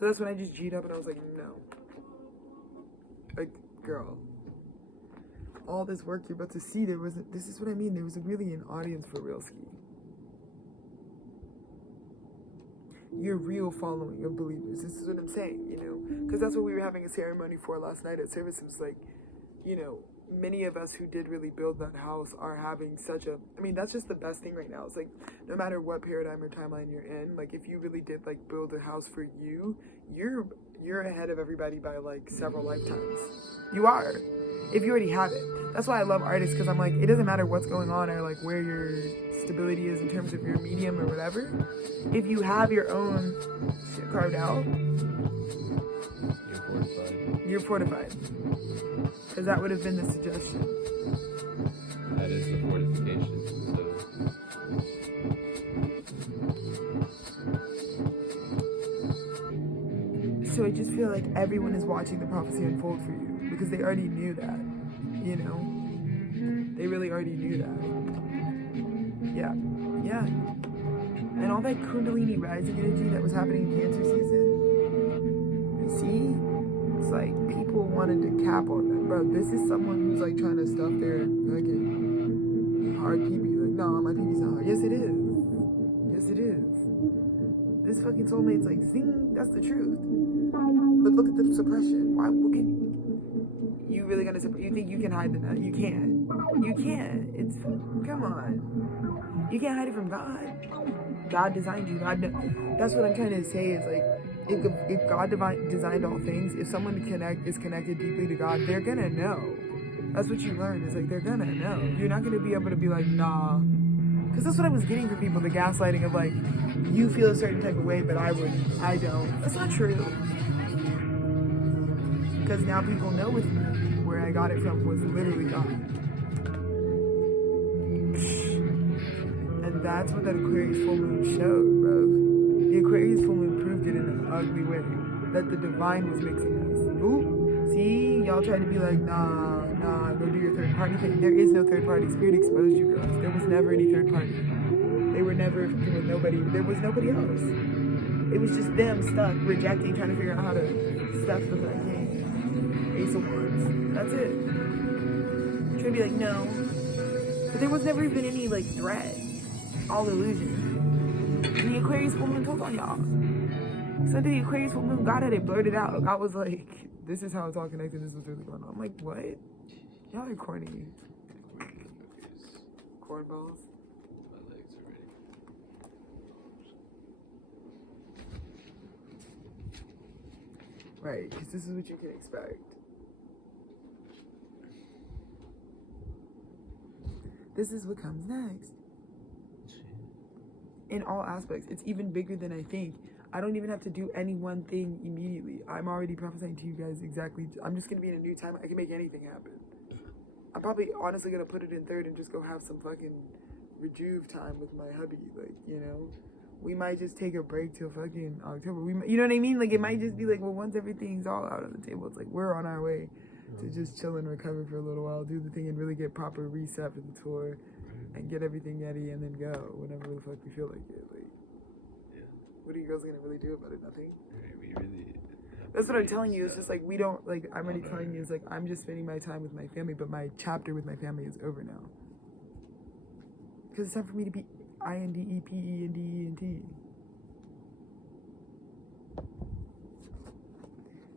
So that's when I just G'd up, and I was like, no. Like, girl, all this work you're about to see, this is what I mean, there was really an audience for real ski. Your real following, your believers, this is what I'm saying, you know, because that's what we were having a ceremony for last night at service. It was like, you know, many of us who did really build that house are having such a, I mean, that's just the best thing right now. It's like, no matter what paradigm or timeline you're in, like, if you really did like build a house for you, you're ahead of everybody by like several lifetimes. You are, if you already have it. That's why I love artists, because I'm like, it doesn't matter what's going on or like where your stability is in terms of your medium or whatever. If you have your own shit carved out, you're fortified. Because that would have been the suggestion. That is the fortification. So I just feel like everyone is watching the prophecy unfold for you, because they already knew that, you know? They really already knew that. Yeah. And all that Kundalini rising energy that was happening in Cancer season, see? It's like people wanted to cap on that. Bro, this is someone who's like trying to stuff their fucking hard PB. Like, no, my PB's not hard. Yes, it is. Yes, it is. This fucking soulmate's like, zing, that's the truth. But look at the suppression. What can you really gonna suppress? You think you can hide that? You can't. You can't. It's, come on. You can't hide it from God. God designed you. That's what I'm trying to say is like, if God designed all things, if someone is connected deeply to God, they're gonna know. That's what you learn. Is like, they're gonna know. You're not gonna be able to be like, nah. Because that's what I was getting from people, the gaslighting of like, you feel a certain type of way, but I wouldn't. I don't. That's not true. Because now people know with me where I got it from was literally God. And that's what that Aquarius full moon showed, bro. The Aquarius full moon proved it in an ugly way. That the divine was mixing us. Ooh, see? Y'all try to be like, nah, go do your third party thing. There is no third party. Spirit exposed you girls. There was never any third party. They were never with nobody. There was nobody else. It was just them stuck, rejecting, trying to figure out how to stuff the fucking Ace of Wands. That's it. Trying to be like, no. But there was never even any like threat. all illusion. And the Aquarius full moon told on y'all. So the Aquarius full moon, God had it blurted out. God was like, this is how it's all connected. This is really going on. I'm like, what? Y'all are corny. Cornballs. My legs are ready. Right, because this is what you can expect. This is what comes next. In all aspects. It's even bigger than I think. I don't even have to do any one thing immediately. I'm already prophesying to you guys exactly. I'm just going to be in a new time. I can make anything happen. I'm probably honestly going to put it in third and just go have some fucking rejuve time with my hubby. Like, you know, we might just take a break till fucking October. You know what I mean? Like, it might just be like, well, once everything's all out on the table, it's like we're on our way to just chill and recover for a little while, do the thing and really get proper reset for the tour and get everything ready and then go whenever the fuck we feel like it. Like, what are you girls gonna really do about it? Nothing. We really. That's what I'm telling you. It's just like we don't like. I'm already telling you. It's like I'm just spending my time with my family, but my chapter with my family is over now. Because it's time for me to be INDEPENDENT.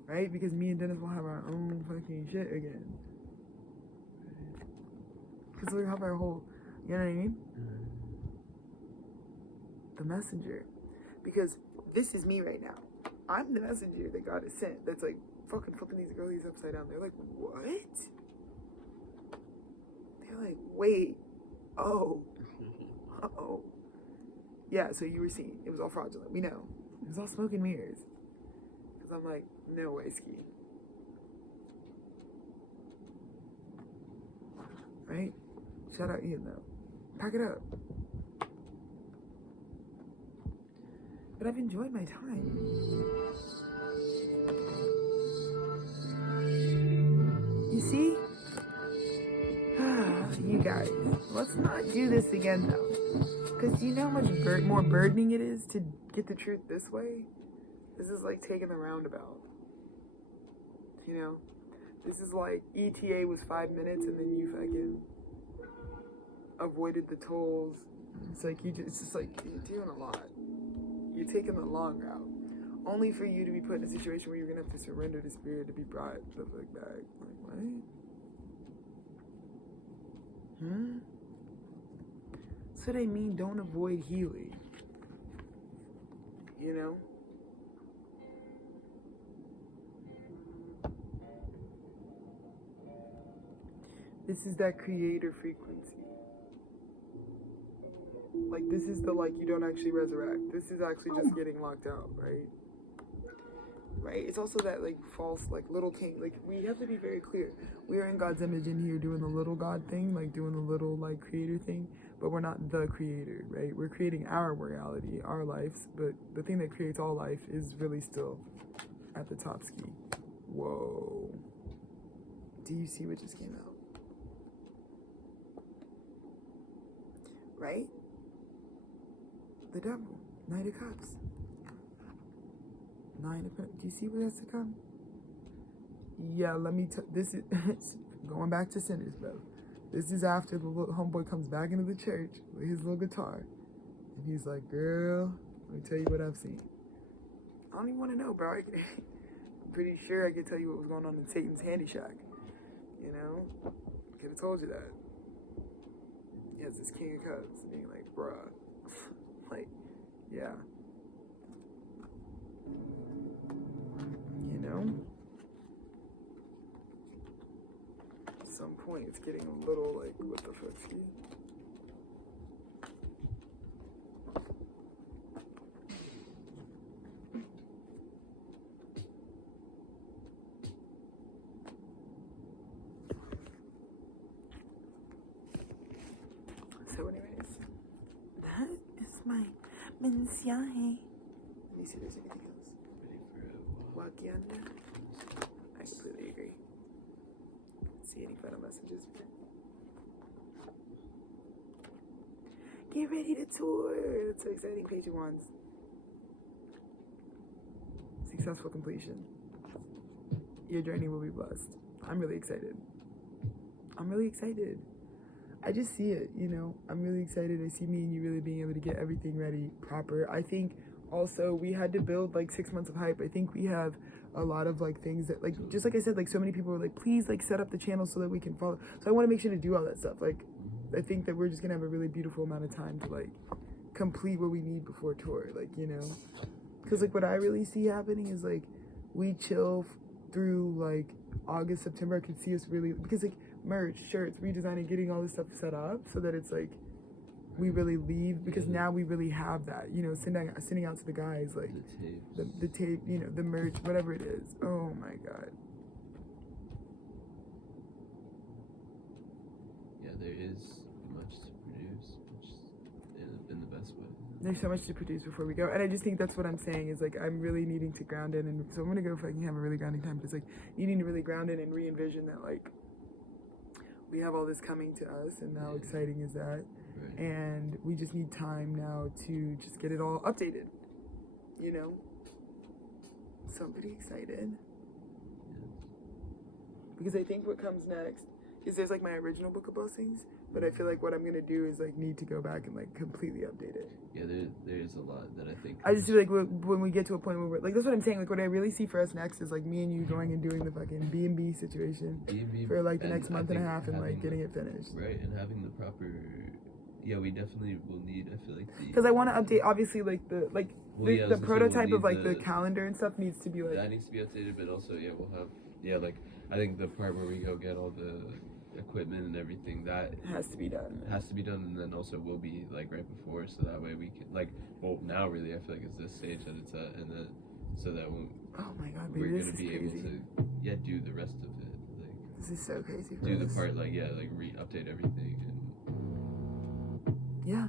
Right? Because me and Dennis will have our own fucking shit again. Because we'll have our whole. You know what I mean? The messenger. Because this is me right now. I'm the messenger that God has sent that's like fucking flipping these girlies upside down. They're like, what? They're like, wait. Oh. Uh-oh. Yeah, so you were seeing. It was all fraudulent. We know. It was all smoke and mirrors. Because I'm like, no way, ski. Right? Shout out Ian, though. Pack it up. But I've enjoyed my time. You see? You guys, let's not do this again though. Because do you know how much more burdening it is to get the truth this way? This is like taking the roundabout. You know? This is like ETA was 5 minutes and then you fucking avoided the tolls. It's like it's just like you're doing a lot. You're taking the long route, only for you to be put in a situation where you're gonna have to surrender to spirit to be brought the fuck back. Like what? So they mean don't avoid healing. You know? This is that creator frequency. Like, this is the, like, you don't actually resurrect. This is actually just getting locked out, right? Right? It's also that, like, false, like, little king. Like, we have to be very clear. We are in God's image in here doing the little God thing, like, doing the little, like, creator thing. But we're not the creator, right? We're creating our reality, our lives. But the thing that creates all life is really still at the top ski. Whoa. Do you see what just came out? Right? The devil, Knight of Cups. Do you see what has to come? Yeah, let me this is going back to sinners, bro. This is after the little homeboy comes back into the church with his little guitar. And he's like, girl, let me tell you what I've seen. I don't even want to know, bro. I'm pretty sure I could tell you what was going on in Satan's handy shack. You know? Could have told you that. He has this King of Cups being like, bruh. Like, yeah. You know? At some point, it's getting a little like, what the fuck, ski? So anyways, that is my mensaje. Let me see if there's anything else. Walk yonder. I completely agree. See any final messages? Get ready to tour. That's so exciting. Page of Wands. Successful completion. Your journey will be blessed. I'm really excited. I'm really excited. I just see it, you know. I'm really excited. I see me and you really being able to get everything ready proper. I think also we had to build like 6 months of hype. I think we have a lot of like things that like, just like I said, like so many people were like, please like set up the channel so that we can follow. So I want to make sure to do all that stuff. Like, I think that we're just gonna have a really beautiful amount of time to like complete what we need before tour, like, you know. Because like what I really see happening is like we chill through like August, September. I could see us really, because like merch, shirts, redesigning, getting all this stuff set up so that it's like we really leave, because now we really have that, you know, sending out to the guys like the tape, you know, the merch, whatever it is. Oh my god. Yeah, there is much to produce, which in the best way. There's so much to produce before we go, and I just think that's what I'm saying is like I'm really needing to ground in, and so I'm gonna go if I can have a really grounding time, but it's like needing to really ground in and re-envision that like we have all this coming to us, and how exciting is that? Right. And we just need time now to just get it all updated, you know? So I'm pretty excited. Yes. Because I think what comes next is there's like my original Book of Blessings, but I feel like what I'm going to do is like need to go back and like completely update it. Yeah, there's a lot that I think. I just feel like when we get to a point where we're, like, that's what I'm saying, like what I really see for us next is like me and you going and doing the fucking B&B situation for like the next month and a half and like getting it finished. Right, and having the proper... Yeah, we definitely will need, I feel like, because I want to update, obviously, like the the prototype of like the calendar and stuff needs to be like... That needs to be updated, but also, yeah, we'll have... Yeah, like, I think the part where we go get all the equipment and everything, that has to be done. Has to be done, and then also will be, like, right before, so that way we can, like, well, now, really, I feel like it's this stage that it's at, and then, so that when... Oh my god, baby, we're gonna be able to, yeah, do the rest of it, like... This is so crazy for do us. the part, like, yeah, like, update everything, and... Yeah,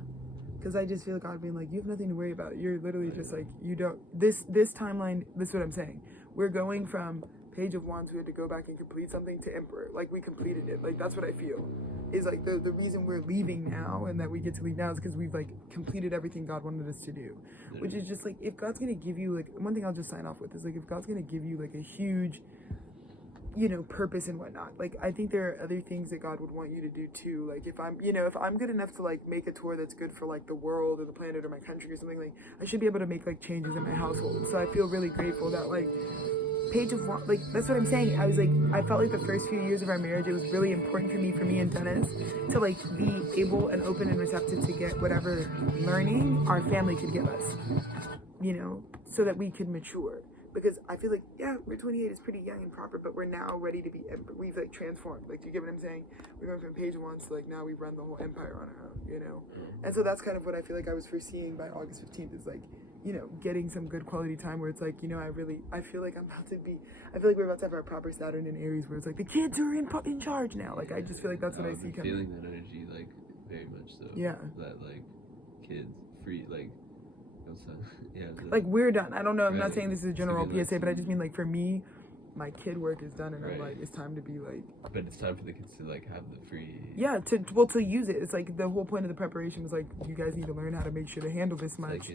because I just feel God being like, you have nothing to worry about. You're literally just like, you don't, this timeline, this is what I'm saying. We're going from Page of Wands, we had to go back and complete something, to Emperor. Like, we completed it. Like, that's what I feel. Is like, the reason we're leaving now and that we get to leave now is because we've, like, completed everything God wanted us to do. Which is just, like, if God's going to give you, like, one thing I'll just sign off with is, like, if God's going to give you, like, a huge... you know, purpose and whatnot. Like, I think there are other things that God would want you to do too. Like, if I'm, you know, if I'm good enough to like make a tour that's good for like the world or the planet or my country or something, like I should be able to make like changes in my household. So I feel really grateful that like Page of Wands, like that's what I'm saying. I was like, I felt like the first few years of our marriage, it was really important for me and Dennis to like be able and open and receptive to get whatever learning our family could give us, you know, so that we could mature. Because I feel like, yeah, we're 28, it's pretty young and proper, but we're now ready to be, we've like transformed. Like, do you get what I'm saying? We're going from Page of Wands to like now we run the whole empire on our own, you know? And so that's kind of what I feel like I was foreseeing by August 15th is like, you know, getting some good quality time where it's like, you know, I feel like we're about to have our proper Saturn in Aries where it's like the kids are in charge now. Like, I just feel like that's what I see coming. Feeling that energy, like, very much so. Yeah. That, like, kids, free, like, yeah, like we're done. I don't know. I'm not saying this is a general PSA, but I just mean like for me, my kid work is done, and I'm like, it's time to be like. But it's time for the kids to like have the free. Yeah, to use it. It's like the whole point of the preparation was like you guys need to learn how to make sure to handle this much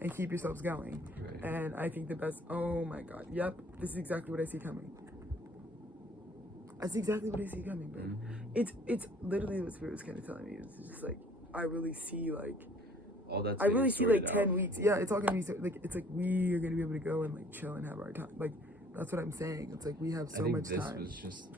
and keep yourselves going. Right. And I think the best. Oh my God. Yep. This is exactly what I see coming. That's exactly what I see coming, bro. Mm-hmm. It's literally what Spirit was kind of telling me. It's just like I really see like. I really see like 10 weeks. Yeah, it's all gonna be so, like it's like we are gonna be able to go and like chill and have our time. Like that's what I'm saying. It's like we have so much time. I think this was just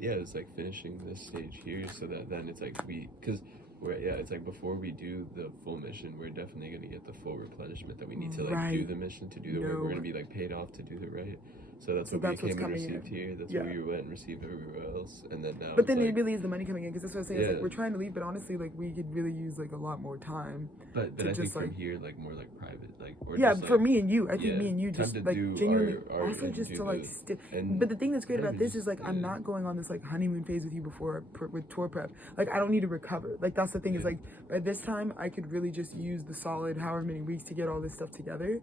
it's like finishing this stage here so that then it's like it's like before we do the full mission, we're definitely gonna get the full replenishment that we need to like do the mission to do the work. We're gonna be like paid off to do it right. So that's what we came and received here. That's what we went and received everywhere else. And then now. But then it really is the money coming in because that's what I was saying. It's like we're trying to leave, but honestly, like we could really use like a lot more time. But I think from here, like more like private, like or just, for me and you, I think me and you just like genuinely also just to like. But the thing that's great about this is like I'm not going on this like honeymoon phase with you before with tour prep. Like I don't need to recover. Like that's the thing is like by this time I could really just use the solid however many weeks to get all this stuff together,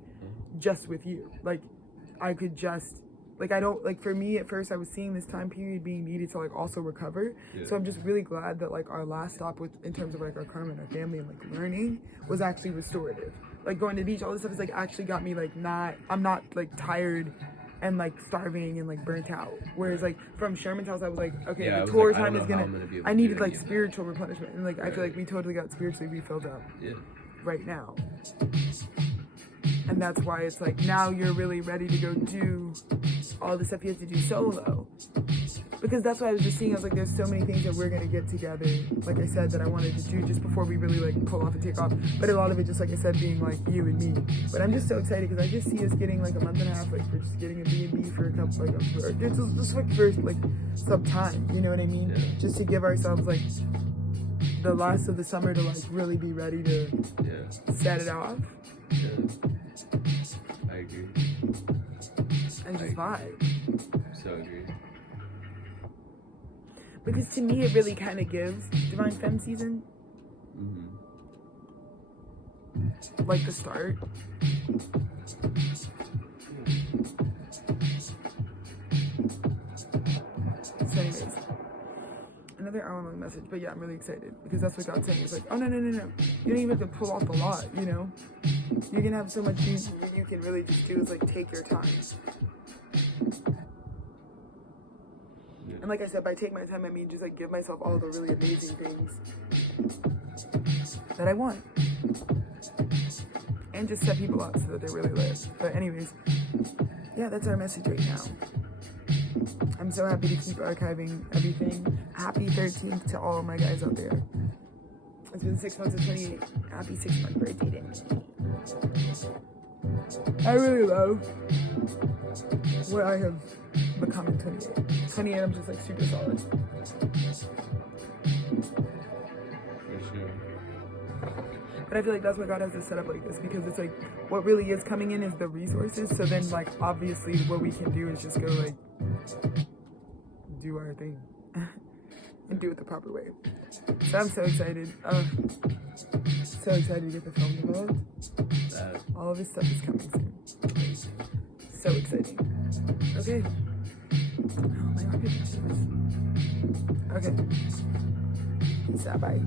just with you. Like I could just. Like, I don't, like, for me, at first, I was seeing this time period being needed to, like, also recover. Yeah. So I'm just really glad that, like, our last stop in terms of, like, our karma and our family and, like, learning was actually restorative. Like, going to the beach, all this stuff is, like, actually got me, like, I'm not, like, tired and like starving and like burnt out. Whereas like from Sherman's house, I was like, okay, Yeah, the tour like, time is gonna. I needed like that. spiritual replenishment, and like I feel like we totally got spiritually refilled up right now. And that's why it's like now you're really ready to go do all the stuff you have to do solo. Because that's what I was just seeing. I was like, there's so many things that we're gonna get together. Like I said, that I wanted to do just before we really like pull off and take off. But a lot of it, just like I said, being like you and me. But I'm just so excited because I just see us getting like a month and a half. Like we're just getting a B&B for a couple, like just like for like some time. You know what I mean? Yeah. Just to give ourselves like the last of the summer to like really be ready to set it off. Yeah. I agree. And just vibe. So agree. Because to me, it really kind of gives Divine Femme season. Like the start. So anyways, another hour-long message, but yeah, I'm really excited because that's what God's saying. It's like, oh no, you don't even have to pull off the lot, you know? You can have so much things you can really just do is like take your time. And like I said, by take my time, I mean just like give myself all the really amazing things that I want. And just set people up so that they really live. But anyways, yeah, that's our message right now. I'm so happy to keep archiving everything. Happy 13th to all of my guys out there. It's been 6 months of 28. Happy 6-month birthday to me. I really love what I have become in 28. 28, I'm just like super solid. But I feel like that's why God has this set up like this, because it's like what really is coming in is the resources. So then like obviously what we can do is just go like do our thing and do it the proper way. So I'm so excited. So excited to get the film developed. All of this stuff is coming soon. So exciting. Okay. Oh my God. Okay. Peace out. Bye.